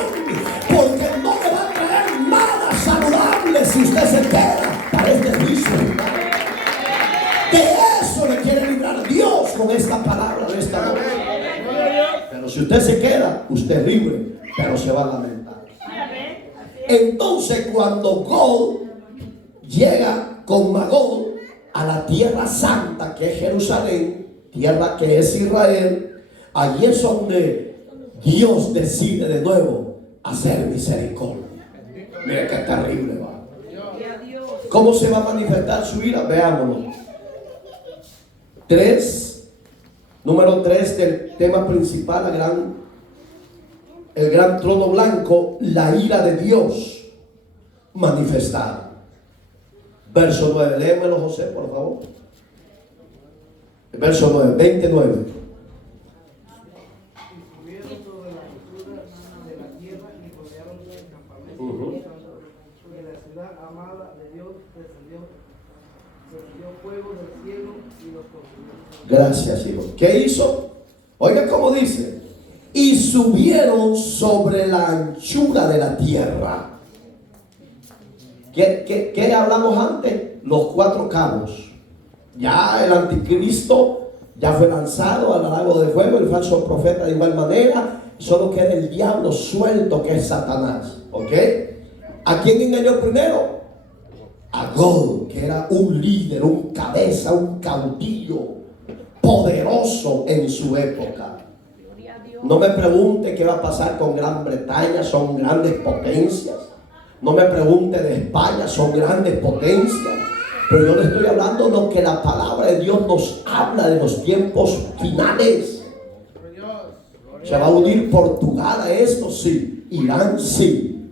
porque no le va a traer nada saludable si usted se queda para este juicio. De eso le quiere librar Dios con esta palabra de esta noche. Pero si usted se queda, usted es libre, pero se va a lamentar. Entonces, cuando Gog llega con Magog a la tierra santa, que es Jerusalén, tierra que es Israel, allí es donde Dios decide de nuevo hacer misericordia. Mira qué terrible va. ¿Cómo se va a manifestar su ira? Veámoslo. Número 3 del tema principal, el gran trono blanco, la ira de Dios manifestada. Verso 9, léemelo, José, por favor. Verso 9, 29. Gracias, hijo. ¿Qué hizo? Oiga cómo dice: y subieron sobre la anchura de la tierra. ¿Qué hablamos antes? Los 4 cabos. Ya el anticristo ya fue lanzado al lago de fuego, el falso profeta de igual manera. Solo queda el diablo suelto, que es Satanás. ¿Ok? ¿A quién engañó primero? A Gog, que era un líder, un cabeza, un caudillo poderoso en su época. No me pregunte qué va a pasar con Gran Bretaña, son grandes potencias. No me pregunte de España, son grandes potencias. Pero yo le estoy hablando de lo que la palabra de Dios nos habla de los tiempos finales. ¿Se va a unir Portugal a esto? Sí. Irán, sí.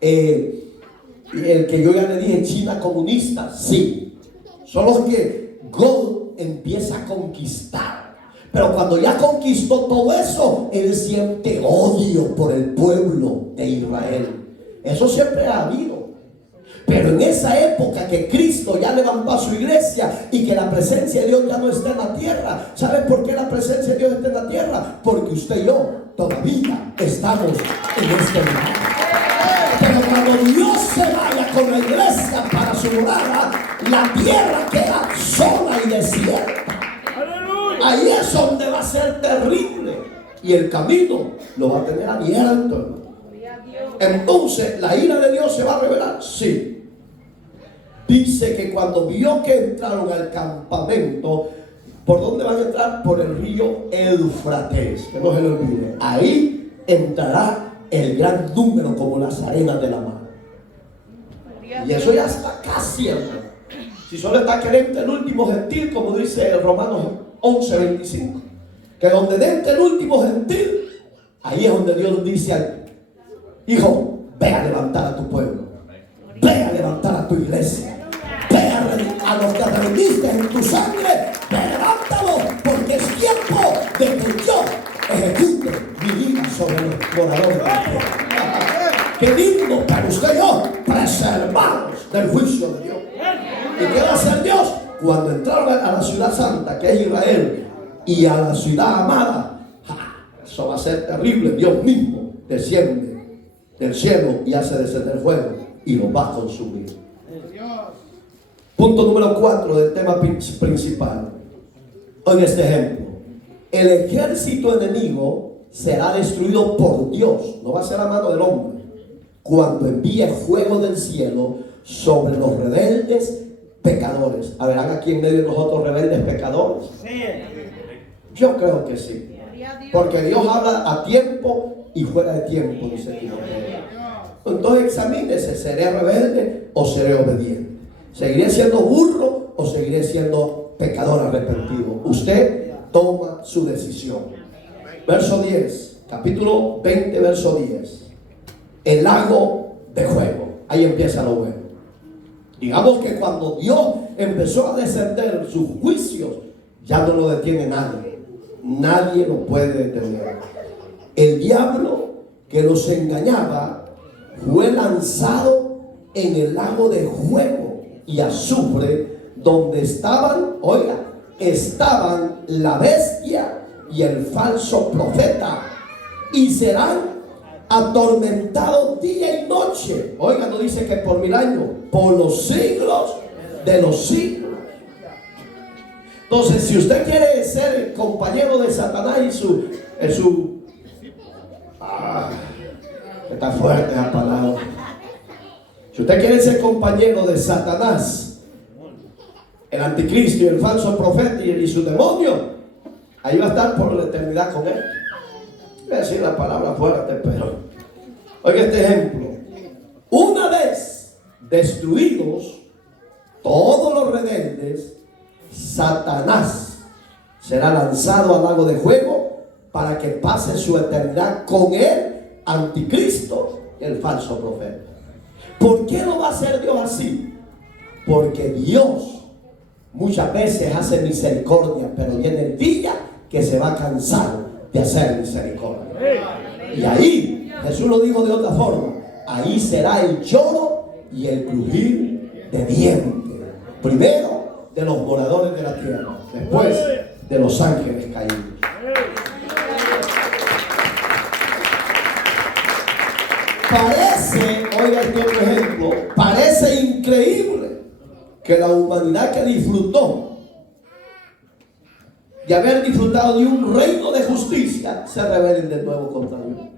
El que yo ya le dije, China comunista, sí. Son los que Gog empieza a conquistar. Pero cuando ya conquistó todo eso, él siente odio por el pueblo de Israel. Eso siempre ha habido. Pero en esa época que Cristo ya levantó a su iglesia y que la presencia de Dios ya no está en la tierra. ¿Sabe por qué la presencia de Dios está en la tierra? Porque usted y yo todavía estamos en este lugar. Pero cuando Dios se vaya con la iglesia para su morada, la tierra queda sola y desierta. Ahí es donde va a ser terrible. Y el camino lo va a tener abierto. Entonces, ¿la ira de Dios se va a revelar? Sí. Dice que cuando vio que entraron al campamento, ¿por dónde van a entrar? Por el río Éufrates, que no se le olvide. Ahí entrará el gran número como las arenas de la mar. Y eso ya está casi. Si solo está querente el último gentil, como dice Romanos 11:25, que donde dente el último gentil, ahí es donde Dios dice al hijo: ve a levantar a tu pueblo. Ve a levantar a tu iglesia. Ve a los que redimiste en tu sangre. Ve, levántalo, porque es tiempo de que yo ejecute mi vida sobre los moradores de la tierra. Qué lindo para usted y yo preservados del juicio de Dios. ¿Y qué va a hacer Dios? Cuando entraron a la ciudad santa, que es Israel, y a la ciudad amada, eso va a ser terrible. Dios mismo desciende del cielo y hace descender fuego y los va a consumir. Punto número 4 del tema principal. Oiga este ejemplo. El ejército enemigo será destruido por Dios, no va a ser a mano del hombre, cuando envíe fuego del cielo sobre los rebeldes pecadores. ¿Habrán aquí en medio de nosotros rebeldes pecadores? Sí. Yo creo que sí. Porque Dios habla a tiempo y fuera de tiempo, dice Timoteo. Entonces examínese, ¿seré rebelde o seré obediente? ¿Seguiré siendo burro o seguiré siendo pecador arrepentido? Usted toma su decisión. Verso 10, capítulo 20, verso 10. El lago de fuego. Ahí empieza lo bueno. Digamos que cuando Dios empezó a descender sus juicios, ya no lo detiene nadie. Nadie lo puede detener. El diablo que los engañaba fue lanzado en el lago de fuego y azufre, donde estaban la bestia y el falso profeta, y serán atormentados día y noche. Oiga, no dice que por 1000 años, por los siglos de los siglos. Entonces, si usted quiere ser compañero de Satanás y está fuerte la palabra. Si usted quiere ser compañero de Satanás, el anticristo y el falso profeta y su demonio, ahí va a estar por la eternidad con él. Voy a decir la palabra fuerte, pero oiga este ejemplo. Una vez destruidos todos los rebeldes, Satanás será lanzado al lago de fuego para que pase su eternidad con el anticristo y el falso profeta. ¿Por qué lo va a hacer Dios así? Porque Dios muchas veces hace misericordia, pero viene el día que se va a cansar de hacer misericordia. Y ahí, Jesús lo dijo de otra forma, ahí será el lloro y el crujir de dientes. Primero de los moradores de la tierra, después de los ángeles caídos. Parece, oiga este otro ejemplo, parece increíble que la humanidad que disfrutó de haber disfrutado de un reino de justicia se rebelen de nuevo contra Dios.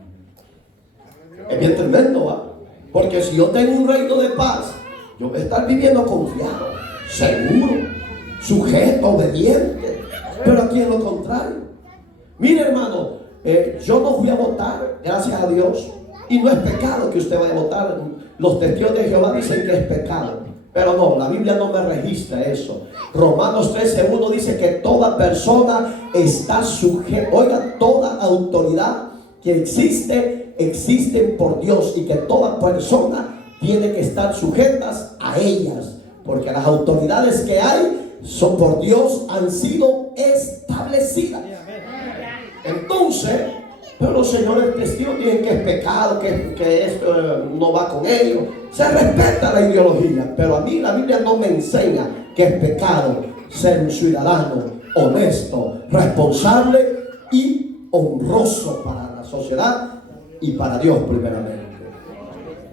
Es bien tremendo, ¿va? Porque si yo tengo un reino de paz, yo voy a estar viviendo confiado, seguro, sujeto, obediente. Pero aquí es lo contrario. Mire, hermano, yo no fui a votar, gracias a Dios. Y no es pecado que usted vaya a votar. Los testigos de Jehová dicen que es pecado, pero no, la Biblia no me registra eso. Romanos 13:1 dice que toda persona está sujeta. Oiga, toda autoridad que existen por Dios, y que toda persona tiene que estar sujetas a ellas, porque las autoridades que hay son por Dios, han sido establecidas. Entonces, pero los señores testigos dicen que es pecado, que esto no va con ellos. Se respeta la ideología, pero a mí la Biblia no me enseña que es pecado ser un ciudadano honesto, responsable y honroso para la sociedad y para Dios primeramente.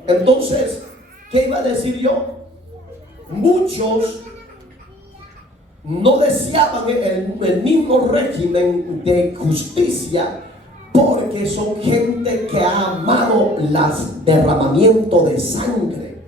Entonces, ¿qué iba a decir yo? Muchos no deseaban el mismo régimen de justicia, porque son gente que ha amado el derramamiento de sangre.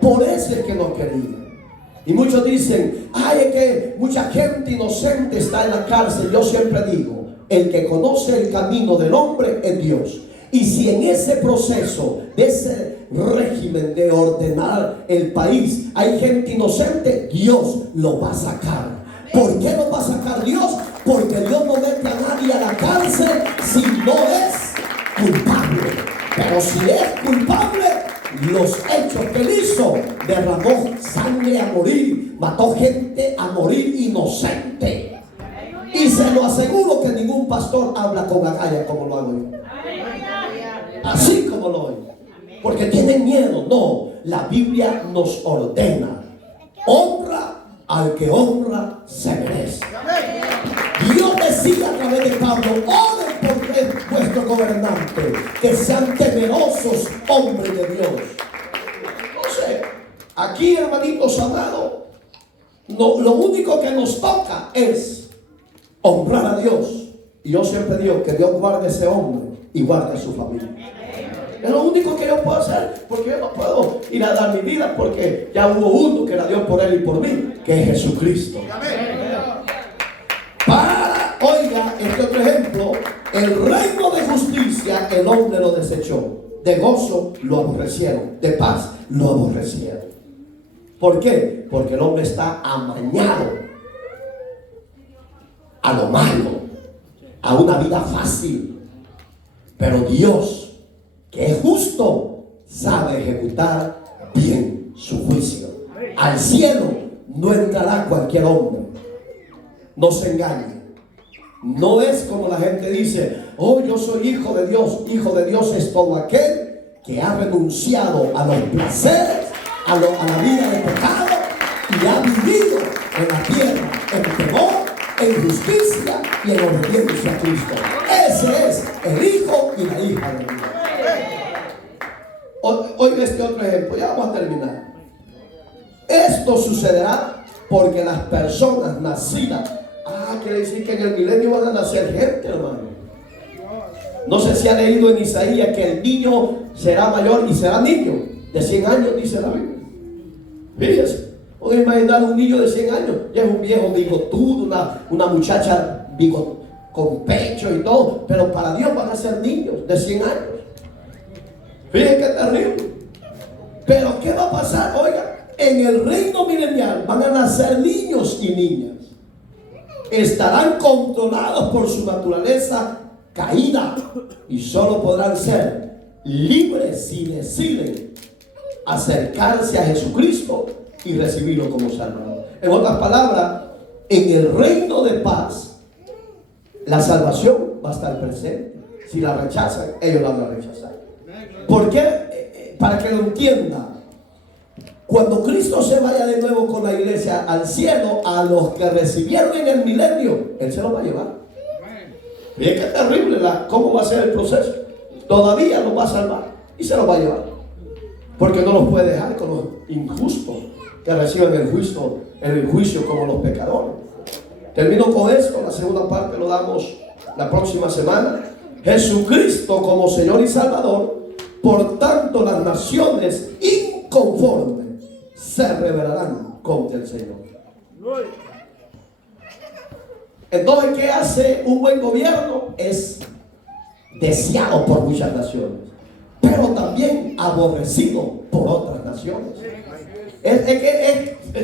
Por eso es que no querían. Y muchos dicen, ay, es que mucha gente inocente está en la cárcel. Yo siempre digo, el que conoce el camino del hombre es Dios. Y si en ese proceso, de ese régimen de ordenar el país, hay gente inocente, Dios lo va a sacar. ¿Por qué lo va a sacar Dios? Porque Dios no mete a nadie a la cárcel si no es culpable. Pero si es culpable, los hechos que él hizo, derramó sangre a morir, mató gente a morir inocente. Y se lo aseguro que ningún pastor habla con agallas como lo hago yo. Así como lo oigo. Porque tienen miedo. No, la Biblia nos ordena: honra al que honra se merece. Dios decía a través de Pablo: oren por vuestro gobernante, que sean temerosos hombres de Dios. Entonces, aquí, hermanitos amados, no, lo único que nos toca es honrar a Dios. Y yo siempre digo que Dios guarde a ese hombre y guarde a su familia. Es lo único que yo puedo hacer, porque yo no puedo ir a dar mi vida, porque ya hubo uno que la dio por él y por mí, que es Jesucristo. Oiga, este otro ejemplo: el reino de justicia el hombre lo desechó, de gozo lo aborrecieron, de paz lo aborrecieron. ¿Por qué? Porque el hombre está amañado a lo malo, a una vida fácil. Pero Dios, que es justo, sabe ejecutar bien su juicio. Al cielo no entrará cualquier hombre. No se engañe. No es como la gente dice: oh, yo soy hijo de Dios. Hijo de Dios es todo aquel que ha renunciado a los placeres, a la vida de pecado, y ha vivido en la tierra en temor, en justicia y en obediencia a Cristo. Ese es el hijo y la hija de Dios. Oiga este otro ejemplo, ya vamos a terminar. Esto sucederá porque las personas nacidas, quiere decir que en el milenio van a nacer gente, hermano. No sé si ha leído en Isaías que el niño será mayor y será niño de 100 años, dice la Biblia. Fíjese, pueden imaginar un niño de 100 años, ya es un viejo bigotudo, una muchacha con pecho y todo, pero para Dios van a ser niños de 100 años. Fíjense qué terrible. Pero ¿qué va a pasar? Oiga, en el reino milenial van a nacer niños y niñas. Estarán controlados por su naturaleza caída y solo podrán ser libres si deciden acercarse a Jesucristo y recibirlo como Salvador. En otras palabras, en el reino de paz, la salvación va a estar presente. Si la rechazan, ellos la van a rechazar. ¿Por qué? Para que lo entienda. Cuando Cristo se vaya de nuevo con la iglesia al cielo, a los que recibieron en el milenio, Él se los va a llevar. Miren qué terrible cómo va a ser el proceso. Todavía los va a salvar y se los va a llevar. Porque no los puede dejar con los injustos que reciben el juicio como los pecadores. Termino con esto. La segunda parte lo damos la próxima semana. Jesucristo como Señor y Salvador. Por tanto, las naciones inconformes se rebelarán contra el Señor. Entonces, ¿qué hace un buen gobierno? Es deseado por muchas naciones, pero también aborrecido por otras naciones.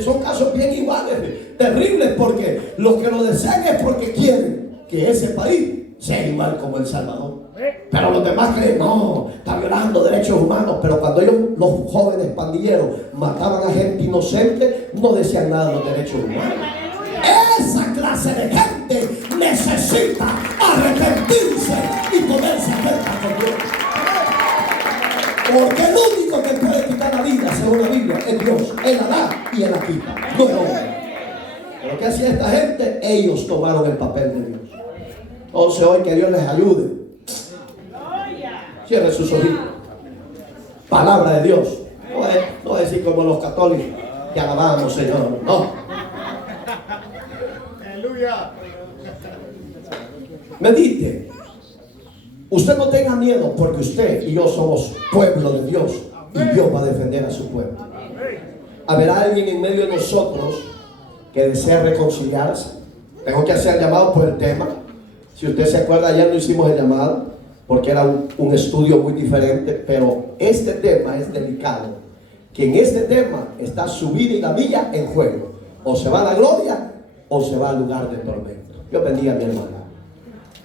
Son casos bien iguales, terribles, porque los que lo desean es porque quieren que ese país sea igual como El Salvador. Pero los demás creen: no, está violando derechos humanos. Pero cuando ellos, los jóvenes pandilleros, mataban a gente inocente, no decían nada de los derechos humanos. Esa clase de gente necesita arrepentirse y ponerse a cuenta con Dios. Porque el único que puede quitar la vida, según la Biblia, es Dios. Él la da y Él la quita, no el hombre. Pero ¿qué hacía esta gente? Ellos tomaron el papel de Dios. Entonces hoy que Dios les ayude. Cierre sus ojitos. Palabra de Dios. No es decir como los católicos que alabamos, Señor. No. Aleluya. Medite. Usted no tenga miedo, porque usted y yo somos pueblo de Dios y Dios va a defender a su pueblo. Habrá alguien en medio de nosotros que desea reconciliarse. Tengo que hacer llamado por el tema. Si usted se acuerda, ayer no hicimos el llamado porque era un estudio muy diferente, pero este tema es delicado. Que en este tema está su vida y la mía en juego. O se va a la gloria o se va al lugar de tormento. Dios bendiga a mi hermana.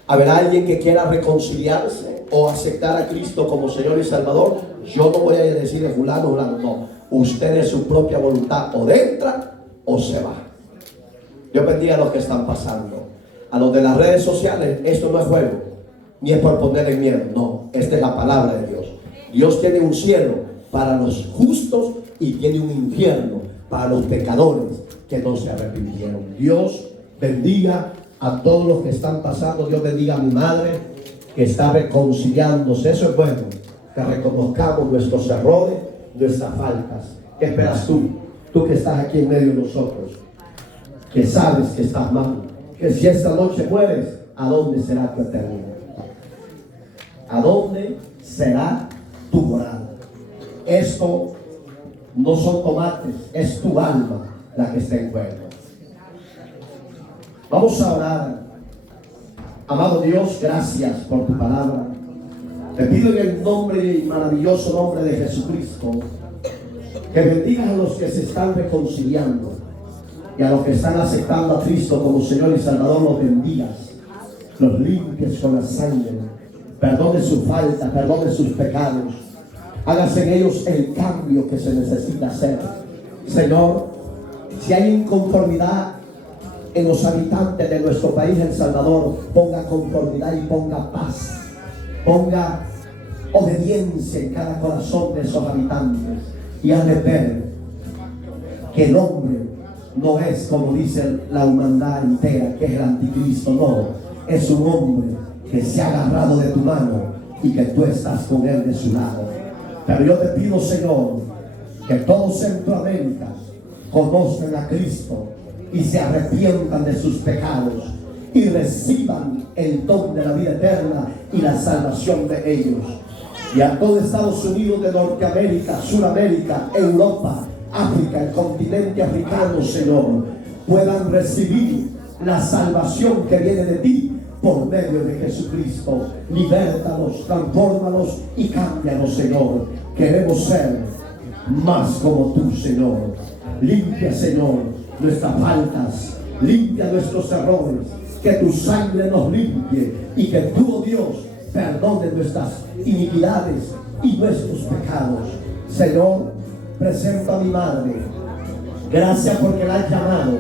Habrá alguien que quiera reconciliarse o aceptar a Cristo como Señor y Salvador. Yo no voy a decir de fulano, no. Usted de su propia voluntad o entra o se va. Yo bendiga a los que están pasando. A los de las redes sociales, esto no es juego, ni es por ponerle miedo. No, esta es la palabra de Dios. Dios tiene un cielo para los justos y tiene un infierno para los pecadores que no se arrepintieron. Dios bendiga a todos los que están pasando. Dios bendiga a mi madre que está reconciliándose. Eso es bueno, que reconozcamos nuestros errores, nuestras faltas. ¿Qué esperas tú? Tú que estás aquí en medio de nosotros, que sabes que estás mal, que si esta noche mueres, ¿a dónde será tu eternidad? ¿A dónde será tu morada? Esto no son tomates, es tu alma la que está en juego. Vamos a orar. Amado Dios, gracias por tu palabra. Te pido en el nombre y maravilloso nombre de Jesucristo que bendigas a los que se están reconciliando y a los que están aceptando a Cristo como Señor y Salvador. Los bendigas, los limpies con la sangre, perdone su falta, perdone sus pecados, hágase en ellos el cambio que se necesita hacer. Señor, si hay inconformidad en los habitantes de nuestro país, El Salvador, ponga conformidad y ponga paz, ponga obediencia en cada corazón de esos habitantes y hazle ver que el hombre no es como dice la humanidad entera, que es el anticristo. No, es un hombre que se ha agarrado de tu mano y que tú estás con él de su lado. Pero yo te pido, Señor, que todo Centroamérica conozcan a Cristo y se arrepientan de sus pecados y reciban el don de la vida eterna y la salvación de ellos. Y a todo Estados Unidos de Norteamérica, Suramérica, Europa, África, el continente africano, Señor, puedan recibir la salvación que viene de ti por medio de Jesucristo. Libértalos, transfórmalos y cámbialos, Señor. Queremos ser más como tú, Señor. Limpia, Señor, nuestras faltas, limpia nuestros errores, que tu sangre nos limpie y que tú, oh Dios, perdone nuestras iniquidades y nuestros pecados. Señor, presento a mi madre. Gracias porque la has llamado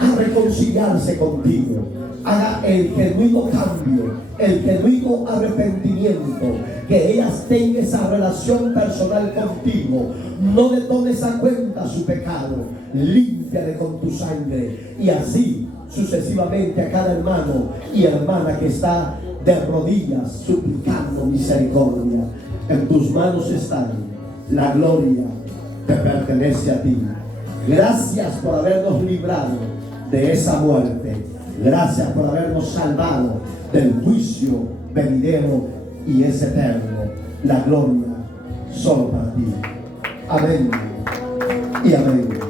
a reconciliarse contigo. Haga el genuino cambio, el genuino arrepentimiento, que ellas tengan esa relación personal contigo. No le tomes a cuenta su pecado, límpiale con tu sangre, y así sucesivamente a cada hermano y hermana que está de rodillas suplicando misericordia. En tus manos están, la gloria te pertenece a ti. Gracias por habernos librado de esa muerte. Gracias por habernos salvado del juicio venidero y es eterno. La gloria solo para ti. Amén y amén.